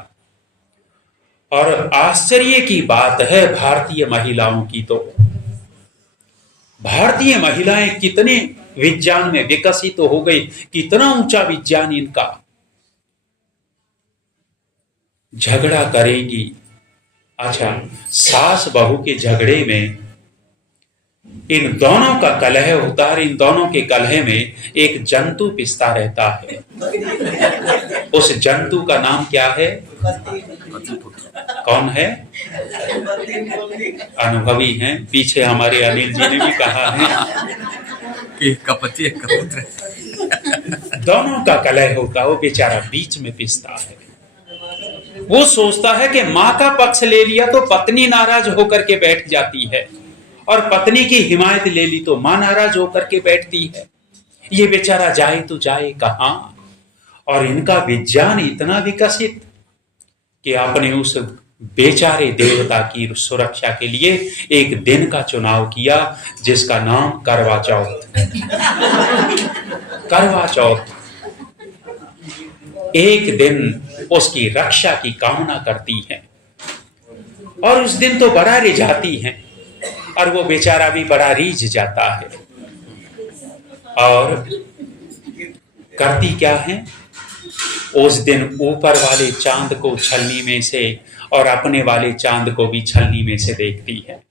और आश्चर्य की बात है भारतीय महिलाओं की, तो भारतीय महिलाएं कितने विज्ञान में विकसित हो गई, कितना ऊंचा विज्ञान इनका। झगड़ा करेगी। अच्छा, सास बहू के झगड़े में इन दोनों का कलह होता है। इन दोनों के कलह में एक जंतु पिसता रहता है। उस जंतु का नाम क्या है? कौन है? अनुभवी हैं। पीछे हमारे अनिल जी ने भी कहा है कि कपति एक कपुत्र। दोनों का कलह होता है, वो बेचारा बीच में पिसता है। वो सोचता है कि मां का पक्ष ले लिया तो पत्नी नाराज होकर के बैठ जाती है, और पत्नी की हिमायत ले ली तो मां नाराज होकर के बैठती है। ये बेचारा जाए तो जाए कहां? और इनका विज्ञान इतना विकसित कि आपने उस बेचारे देवता की सुरक्षा के लिए एक दिन का चुनाव किया, जिसका नाम करवा चौथ। करवा चौथ एक दिन उसकी रक्षा की कामना करती है, और उस दिन तो बड़ा रिझाती है, और वो बेचारा भी बड़ा रीझ जाता है। और करती क्या है? उस दिन ऊपर वाले चांद को छलनी में से और अपने वाले चांद को भी छलनी में से देखती है,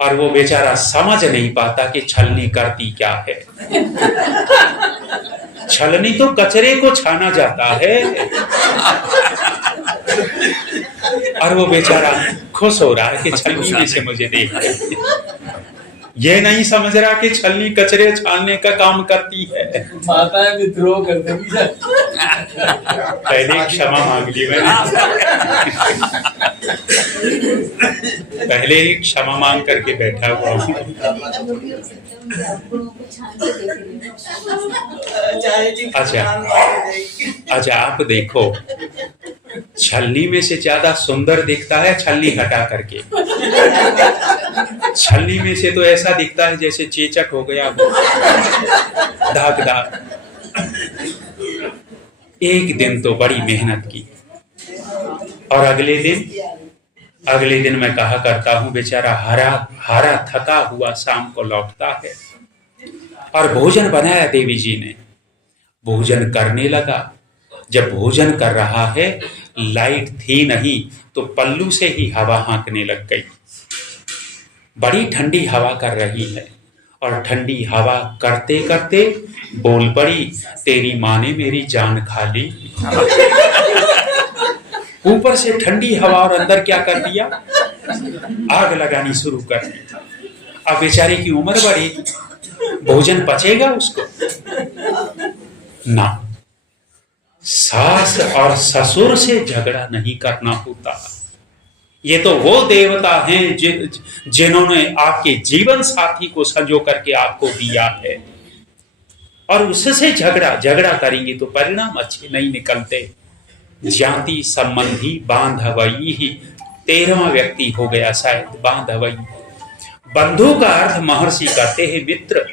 और वो बेचारा समझ नहीं पाता कि छलनी करती क्या है। छलनी तो कचरे को छाना जाता है, और वो बेचारा खुश हो रहा है कि छलनी में से मुझे देख रहे हैं। ये नहीं समझ रहा कि छलनी कचरे छानने का काम करती है। माताएं विद्रोह कर देंगी। पहले क्षमा मांग ली मैंने। पहले क्षमा मांग करके बैठा हुआ हूँ। अच्छा, आप देखो, छलनी में से ज्यादा सुंदर दिखता है छलनी हटा करके। छलनी में से तो ऐसा दिखता है जैसे चेचक हो गया, दागदार। एक दिन तो बड़ी मेहनत की, और अगले दिन मैं कहा करता हूं बेचारा हारा थका हुआ शाम को लौटता है, और भोजन बनाया देवी जी ने। भोजन करने लगा। जब भोजन कर रहा है, लाइट थी नहीं, तो पल्लू से ही हवा हाँकने लग गई। बड़ी ठंडी हवा कर रही है, और ठंडी हवा करते करते बोल पड़ी, तेरी माँ ने मेरी जान खा ली। ऊपर से ठंडी हवा, और अंदर क्या कर दिया? आग लगानी शुरू कर दी। अब बेचारे की उम्र बढ़ी, भोजन पचेगा उसको? ना। सास और ससुर से झगड़ा नहीं करना होता। ये तो वो देवता हैं जिन्होंने आपके जीवन साथी को संजो करके आपको दिया है, और उससे झगड़ा करेंगे तो परिणाम अच्छे नहीं निकलते। जाति संबंधी बांधवई ही 13वां व्यक्ति हो गया शायद। बंधु का अर्थ महर्षि कहते हैं मित्र।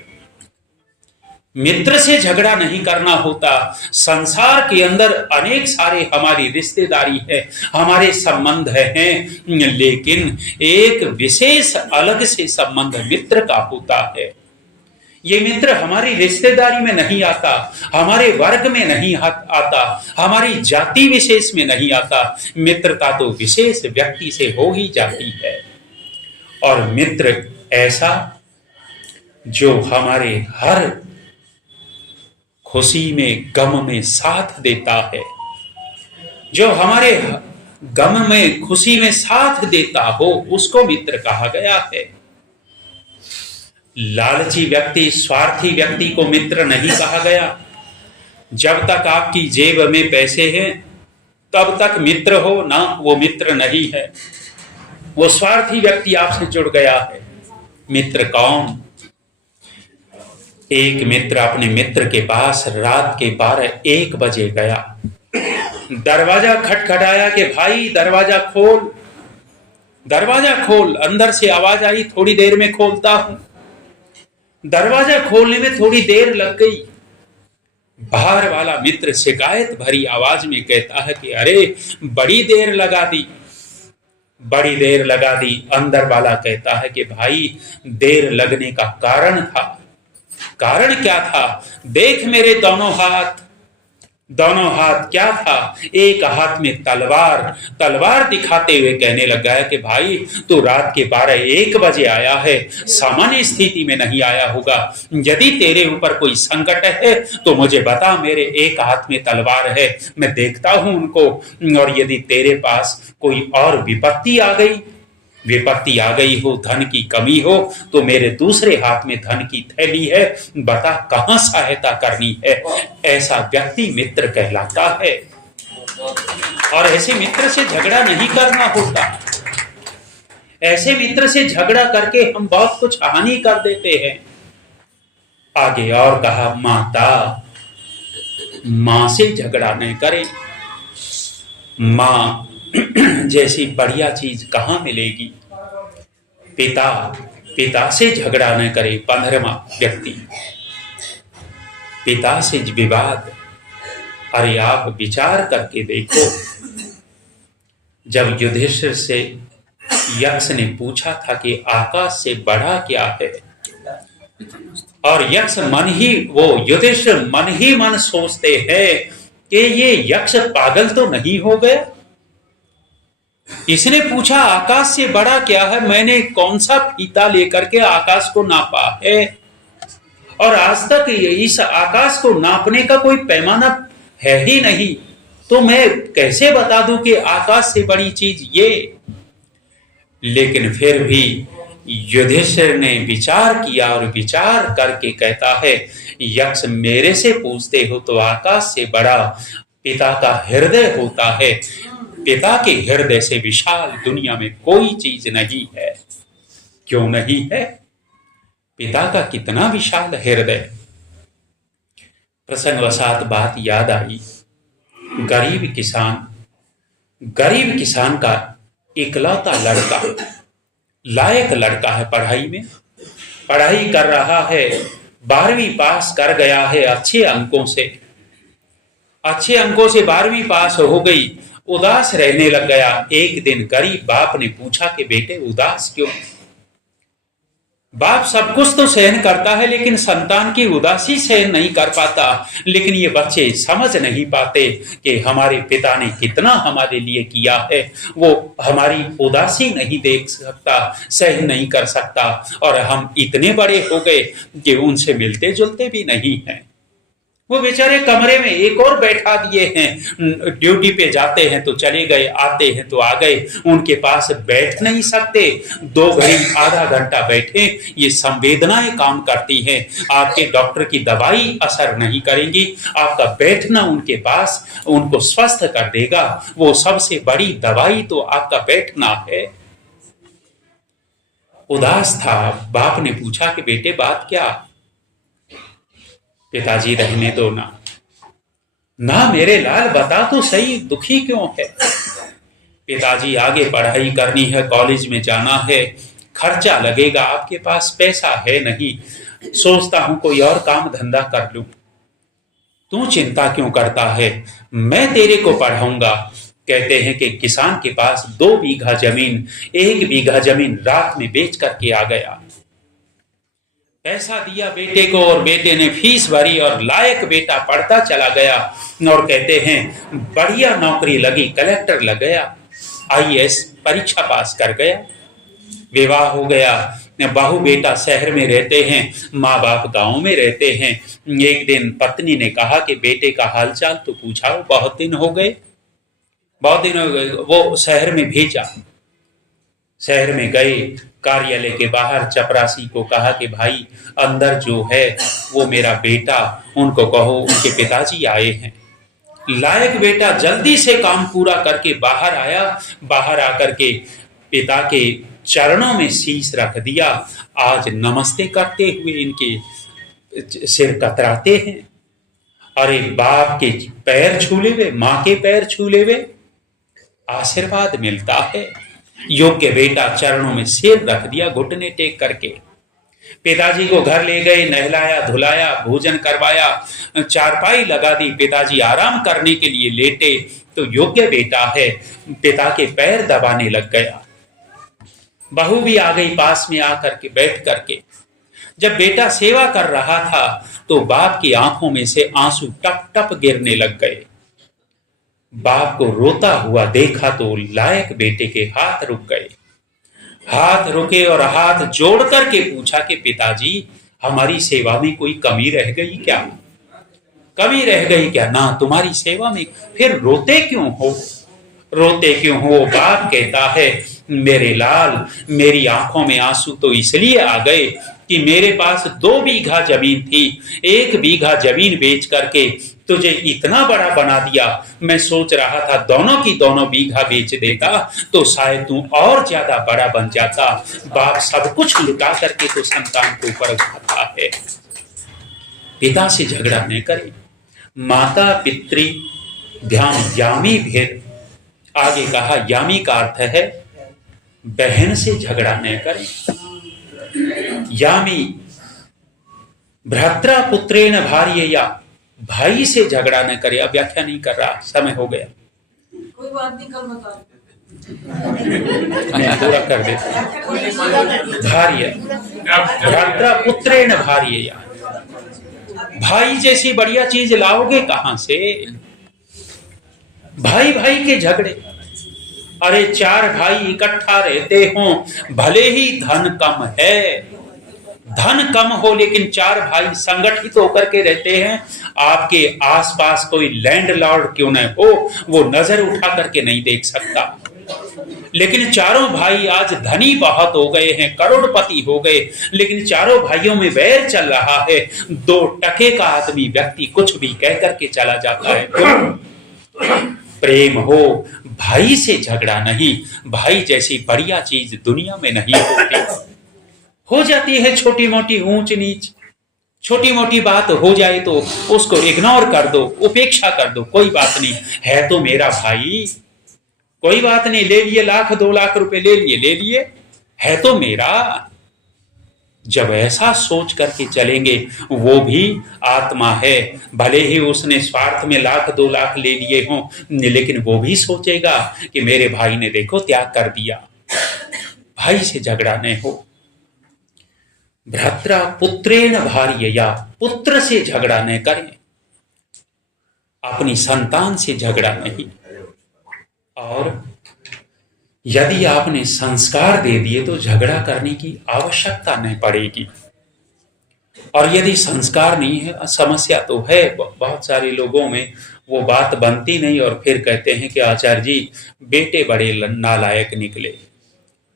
मित्र से झगड़ा नहीं करना होता। संसार के अंदर अनेक सारे हमारी रिश्तेदारी है, हमारे संबंध हैं, लेकिन एक विशेष अलग से संबंध मित्र का होता है। ये मित्र हमारी रिश्तेदारी में नहीं आता, हमारे वर्ग में नहीं आता, हमारी जाति विशेष में नहीं आता। मित्रता तो विशेष व्यक्ति से हो ही जाती है। और मित्र ऐसा जो हमारे हर खुशी में गम में साथ देता है, जो हमारे गम में खुशी में साथ देता हो, उसको मित्र कहा गया है। लालची व्यक्ति, स्वार्थी व्यक्ति को मित्र नहीं कहा गया। जब तक आपकी जेब में पैसे हैं तब तक मित्र हो ना, वो मित्र नहीं है। वो स्वार्थी व्यक्ति आपसे जुड़ गया है। मित्र कौन? एक मित्र अपने मित्र के पास रात के 12-1 बजे गया, दरवाजा खटखटाया कि भाई दरवाजा खोल, दरवाजा खोल। अंदर से आवाज आई, थोड़ी देर में खोलता हूं। दरवाजा खोलने में थोड़ी देर लग गई। बाहर वाला मित्र शिकायत भरी आवाज में कहता है कि अरे बड़ी देर लगा दी, बड़ी देर लगा दी। अंदर वाला कहता है कि भाई देर लगने का कारण था। कारण क्या था? देख मेरे दोनों हाथ। दोनों हाथ क्या था? एक हाथ में तलवार। तलवार दिखाते हुए कहने लगा है कि भाई तू रात के 12-1 बजे आया है, सामान्य स्थिति में नहीं आया होगा। यदि तेरे ऊपर कोई संकट है तो मुझे बता। मेरे एक हाथ में तलवार है, मैं देखता हूं उनको। और यदि तेरे पास कोई और विपत्ति आ गई हो, धन की कमी हो, तो मेरे दूसरे हाथ में धन की थैली है, बता कहां सहायता करनी है। ऐसा व्यक्ति मित्र कहलाता है। और ऐसे मित्र से झगड़ा नहीं करना होता। ऐसे मित्र से झगड़ा करके हम बहुत कुछ हानि कर देते हैं। आगे और कहा, मां से झगड़ा नहीं करें। मां जैसी बढ़िया चीज कहां मिलेगी? पिता से झगड़ा न करे। 15वां व्यक्ति, पिता से विवाद। अरे आप विचार करके देखो, जब युधिष्ठिर से यक्ष ने पूछा था कि आकाश से बड़ा क्या है, और यक्ष युधिष्ठिर मन ही मन सोचते हैं कि ये यक्ष पागल तो नहीं हो गया। इसने पूछा आकाश से बड़ा क्या है? मैंने कौन सा फीता लेकर के आकाश को नापा है? और आज तक इस आकाश को नापने का कोई पैमाना है ही नहीं, तो मैं कैसे बता दूं कि आकाश से बड़ी चीज ये? लेकिन फिर भी युधिष्ठिर ने विचार किया और विचार करके कहता है, यक्ष मेरे से पूछते हो तो आकाश से बड़ा पिता का हृदय होता है। पिता के हृदय से विशाल दुनिया में कोई चीज नहीं है। क्यों नहीं है? पिता का कितना विशाल हृदय। प्रसंगवशात बात याद आई। गरीब किसान का इकलौता लड़का, लायक लड़का है, पढ़ाई कर रहा है, 12वीं पास कर गया है अच्छे अंकों से 12वीं पास हो गई। उदास रहने लग गया। एक दिन गरीब बाप ने पूछा कि बेटे उदास क्यों? बाप सब कुछ तो सहन करता है लेकिन संतान की उदासी सहन नहीं कर पाता। लेकिन ये बच्चे समझ नहीं पाते कि हमारे पिता ने कितना हमारे लिए किया है। वो हमारी उदासी नहीं देख सकता, सहन नहीं कर सकता, और हम इतने बड़े हो गए कि उनसे मिलते जुलते भी नहीं हैं। वो बेचारे कमरे में एक और बैठा दिए हैं। ड्यूटी पे जाते हैं तो चले गए, आते हैं तो आ गए, उनके पास बैठ नहीं सकते। 2 घड़ी आधा घंटा बैठे, ये संवेदनाएं काम करती हैं। आपके डॉक्टर की दवाई असर नहीं करेंगी, आपका बैठना उनके पास उनको स्वस्थ कर देगा। वो सबसे बड़ी दवाई तो आपका बैठना है। उदास था। बाप ने पूछा कि बेटे बात क्या? पिताजी रहने दो ना मेरे लाल, बता तो सही, दुखी क्यों है? पिताजी आगे पढ़ाई करनी है, कॉलेज में जाना है, खर्चा लगेगा, आपके पास पैसा है नहीं, सोचता हूं कोई और काम धंधा कर लूं। तू चिंता क्यों करता है, मैं तेरे को पढ़ाऊंगा। कहते हैं कि किसान के पास 2 बीघा जमीन, 1 बीघा जमीन रात में बेच करके आ गया। पैसा दिया बेटे को और बेटे ने फीस भरी और लायक बेटा पढ़ता चला गया और कहते हैं बढ़िया नौकरी लगी, कलेक्टर लग गया, IAS परीक्षा पास कर गया, विवाह हो गया। बहू बेटा शहर में रहते हैं, माँ बाप गांव में रहते हैं। एक दिन पत्नी ने कहा कि बेटे का हालचाल तो पूछाओ, बहुत दिन हो गए। वो शहर में भेजा, शहर में गए, कार्यालय के बाहर चपरासी को कहा कि भाई अंदर जो है वो मेरा बेटा, उनको कहो उनके पिताजी आए हैं। लायक बेटा जल्दी से काम पूरा करके बाहर आया, बाहर आकर के पिता के चरणों में शीश रख दिया। आज नमस्ते करते हुए इनके सिर कतराते हैं। अरे बाप के पैर छूले हुए, माँ के पैर छूले हुए आशीर्वाद मिलता है। योग्य बेटा चरणों में सिर रख दिया, घुटने टेक करके। पिताजी को घर ले गए, नहलाया धुलाया, भोजन करवाया, चारपाई लगा दी, पिताजी आराम करने के लिए लेटे तो योग्य बेटा है, पिता के पैर दबाने लग गया। बहू भी आ गई पास में आकर के बैठ करके। जब बेटा सेवा कर रहा था तो बाप की आंखों में से आंसू टप टप गिरने लग गए। बाप को रोता हुआ देखा तो लायक बेटे के हाथ रुक गए। हाथ रुके और हाथ जोड़ करके पूछा कि पिताजी हमारी सेवा में कोई कमी रह गई क्या? कमी रह गई क्या? ना, तुम्हारी सेवा में। फिर रोते क्यों हो? रोते क्यों हो? बाप कहता है मेरे लाल, मेरी आंखों में आंसू तो इसलिए आ गए कि मेरे पास 2 बीघा जमीन थी, 1 बीघा जमीन बेच करके तुझे इतना बड़ा बना दिया। मैं सोच रहा था दोनों की दोनों बीघा बेच देता तो शायद तू और ज्यादा बड़ा बन जाता। बाप सब कुछ लुटा करके तो संतान के ऊपर उठाता है। पिता से झगड़ा न करें। माता पितृ ध्यान यामी भेद, आगे कहा यामी का अर्थ है बहन से झगड़ा न करें। यामी भ्रात्रा पुत्रेण भार्यया, भाई से झगड़ा न करे। अब व्याख्या नहीं कर रहा, समय हो गया। कोई बात नहीं, कल बता पूरा कर देता। भार्य, भ्रात्रा पुत्रेण भार्यया, भाई जैसी बढ़िया चीज लाओगे कहां से? भाई भाई के झगड़े। अरे 4 भाई इकट्ठा रहते हो, भले ही धन कम है, धन कम हो, लेकिन 4 भाई संगठित होकर के रहते हैं। आपके आसपास कोई लैंडलॉर्ड क्यों न हो, वो नजर उठा करके नहीं देख सकता। लेकिन चारों भाई आज धनी बहुत हो गए हैं, करोड़पति हो गए, लेकिन चारों भाइयों में वैर चल रहा है। 2 टके का आदमी व्यक्ति कुछ भी कह करके चला जाता है। क्यों? प्रेम हो, भाई से झगड़ा नहीं। भाई जैसी बढ़िया चीज दुनिया में नहीं होती। हो जाती है छोटी मोटी ऊंच नीच, छोटी मोटी बात हो जाए तो उसको इग्नोर कर दो, उपेक्षा कर दो, कोई बात नहीं, है तो मेरा भाई, कोई बात नहीं, ले लिए 1,00,000 2 लाख रुपए ले लिए, है तो मेरा। जब ऐसा सोच करके चलेंगे, वो भी आत्मा है, भले ही उसने स्वार्थ में 1,00,000 2 लाख ले लिए हों, लेकिन वो भी सोचेगा कि मेरे भाई ने देखो त्याग कर दिया। भाई से झगड़ा नहीं हो। भ्रात्रा पुत्रेण भार्यया, पुत्र से झगड़ा न करें, अपनी संतान से झगड़ा नहीं। और यदि आपने संस्कार दे दिए तो झगड़ा करने की आवश्यकता नहीं पड़ेगी। और यदि संस्कार नहीं है, समस्या तो है बहुत सारे लोगों में, वो बात बनती नहीं और फिर कहते हैं कि आचार्य जी बेटे बड़े नालायक निकले,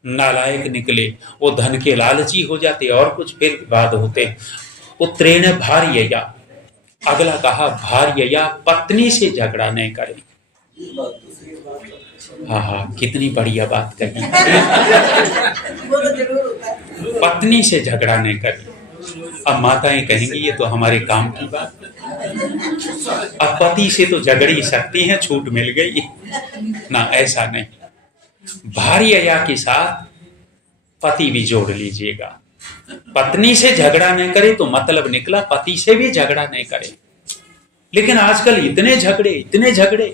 नालायक निकले, वो धन के लालची हो जाते और कुछ फिर विवाद होते। पुत्रेण भार्यया, अगला कहा भार्यया, पत्नी से झगड़ा नहीं करें। हाँ, कितनी बढ़िया बात कही। पत्नी से झगड़ा नहीं करें। अब माताएं कहेंगी ये तो हमारे काम की बात, अब पति से तो झगड़ ही सकती हैं, छूट मिल गई ना, ऐसा नहीं। भार्यया के साथ पति भी जोड़ लीजिएगा। पत्नी से झगड़ा नहीं करे तो मतलब निकला पति से भी झगड़ा नहीं करे। लेकिन आजकल इतने झगड़े,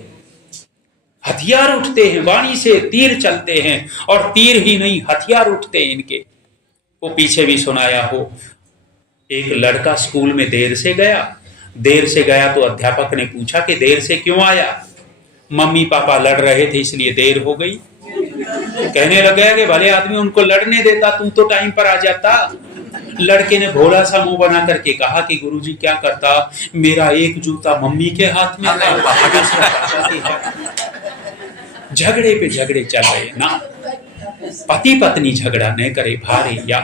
हथियार उठते हैं, वाणी से तीर चलते हैं, और तीर ही नहीं हथियार उठते हैं इनके। वो पीछे भी सुनाया हो, एक लड़का स्कूल में देर से गया तो अध्यापक ने पूछा कि देर से क्यों आया? मम्मी पापा लड़ रहे थे इसलिए देर हो गई। कहने लगा कि भले आदमी उनको लड़ने देता, तू तो टाइम पर आ जाता। लड़के ने भोला सा मुंह बना करके कहा कि गुरुजी क्या करता, मेरा एक जूता मम्मी के हाथ में था। झगड़े पे झगड़े चल रहे ना। पति पत्नी झगड़ा न करे भारे या।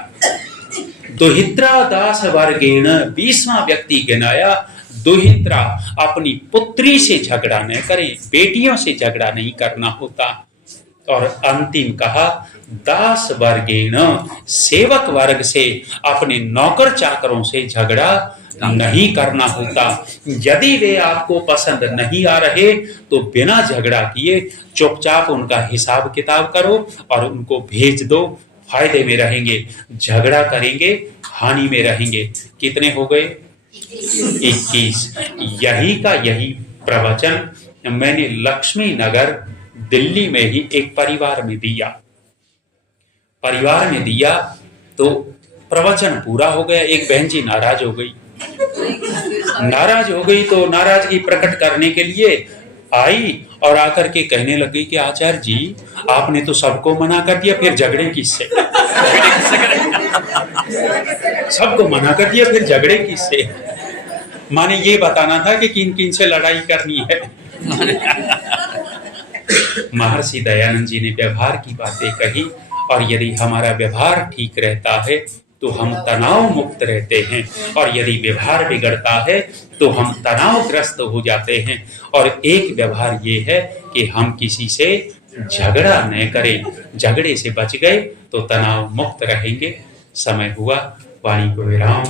दुहित्रा दास वर्गेण 20वां व्यक्ति गिनाया, दुहित्रा अपनी पुत्री से झगड़ा न करे, बेटियों से झगड़ा नहीं करना होता। और अंतिम कहा दास वर्गेण, सेवक वर्ग से, अपने नौकर चाकरों से झगड़ा नहीं करना होता। यदि वे आपको पसंद नहीं आ रहे तो बिना झगड़ा किए चुपचाप उनका हिसाब किताब करो और उनको भेज दो, फायदे में रहेंगे। झगड़ा करेंगे हानि में रहेंगे। कितने हो गए? 21। यही प्रवचन मैंने लक्ष्मी नगर दिल्ली में ही एक परिवार में दिया तो प्रवचन पूरा हो गया। एक बहन जी नाराज हो गई तो नाराजगी प्रकट करने के लिए आई और आकर के कहने लगी कि आचार्य जी आपने तो सबको मना कर दिया, फिर झगड़े किससे? सबको मना कर दिया, फिर झगड़े किससे? माने ये बताना था कि किन किन से लड़ाई करनी है। महर्षि दयानंद जी ने व्यवहार की बातें कही, और यदि हमारा व्यवहार ठीक रहता है तो हम तनाव मुक्त रहते हैं, और यदि व्यवहार बिगड़ता है तो हम तनावग्रस्त हो जाते हैं। और एक व्यवहार ये है कि हम किसी से झगड़ा न करें। झगड़े से बच गए तो तनाव मुक्त रहेंगे। समय हुआ, वाणी को विराम।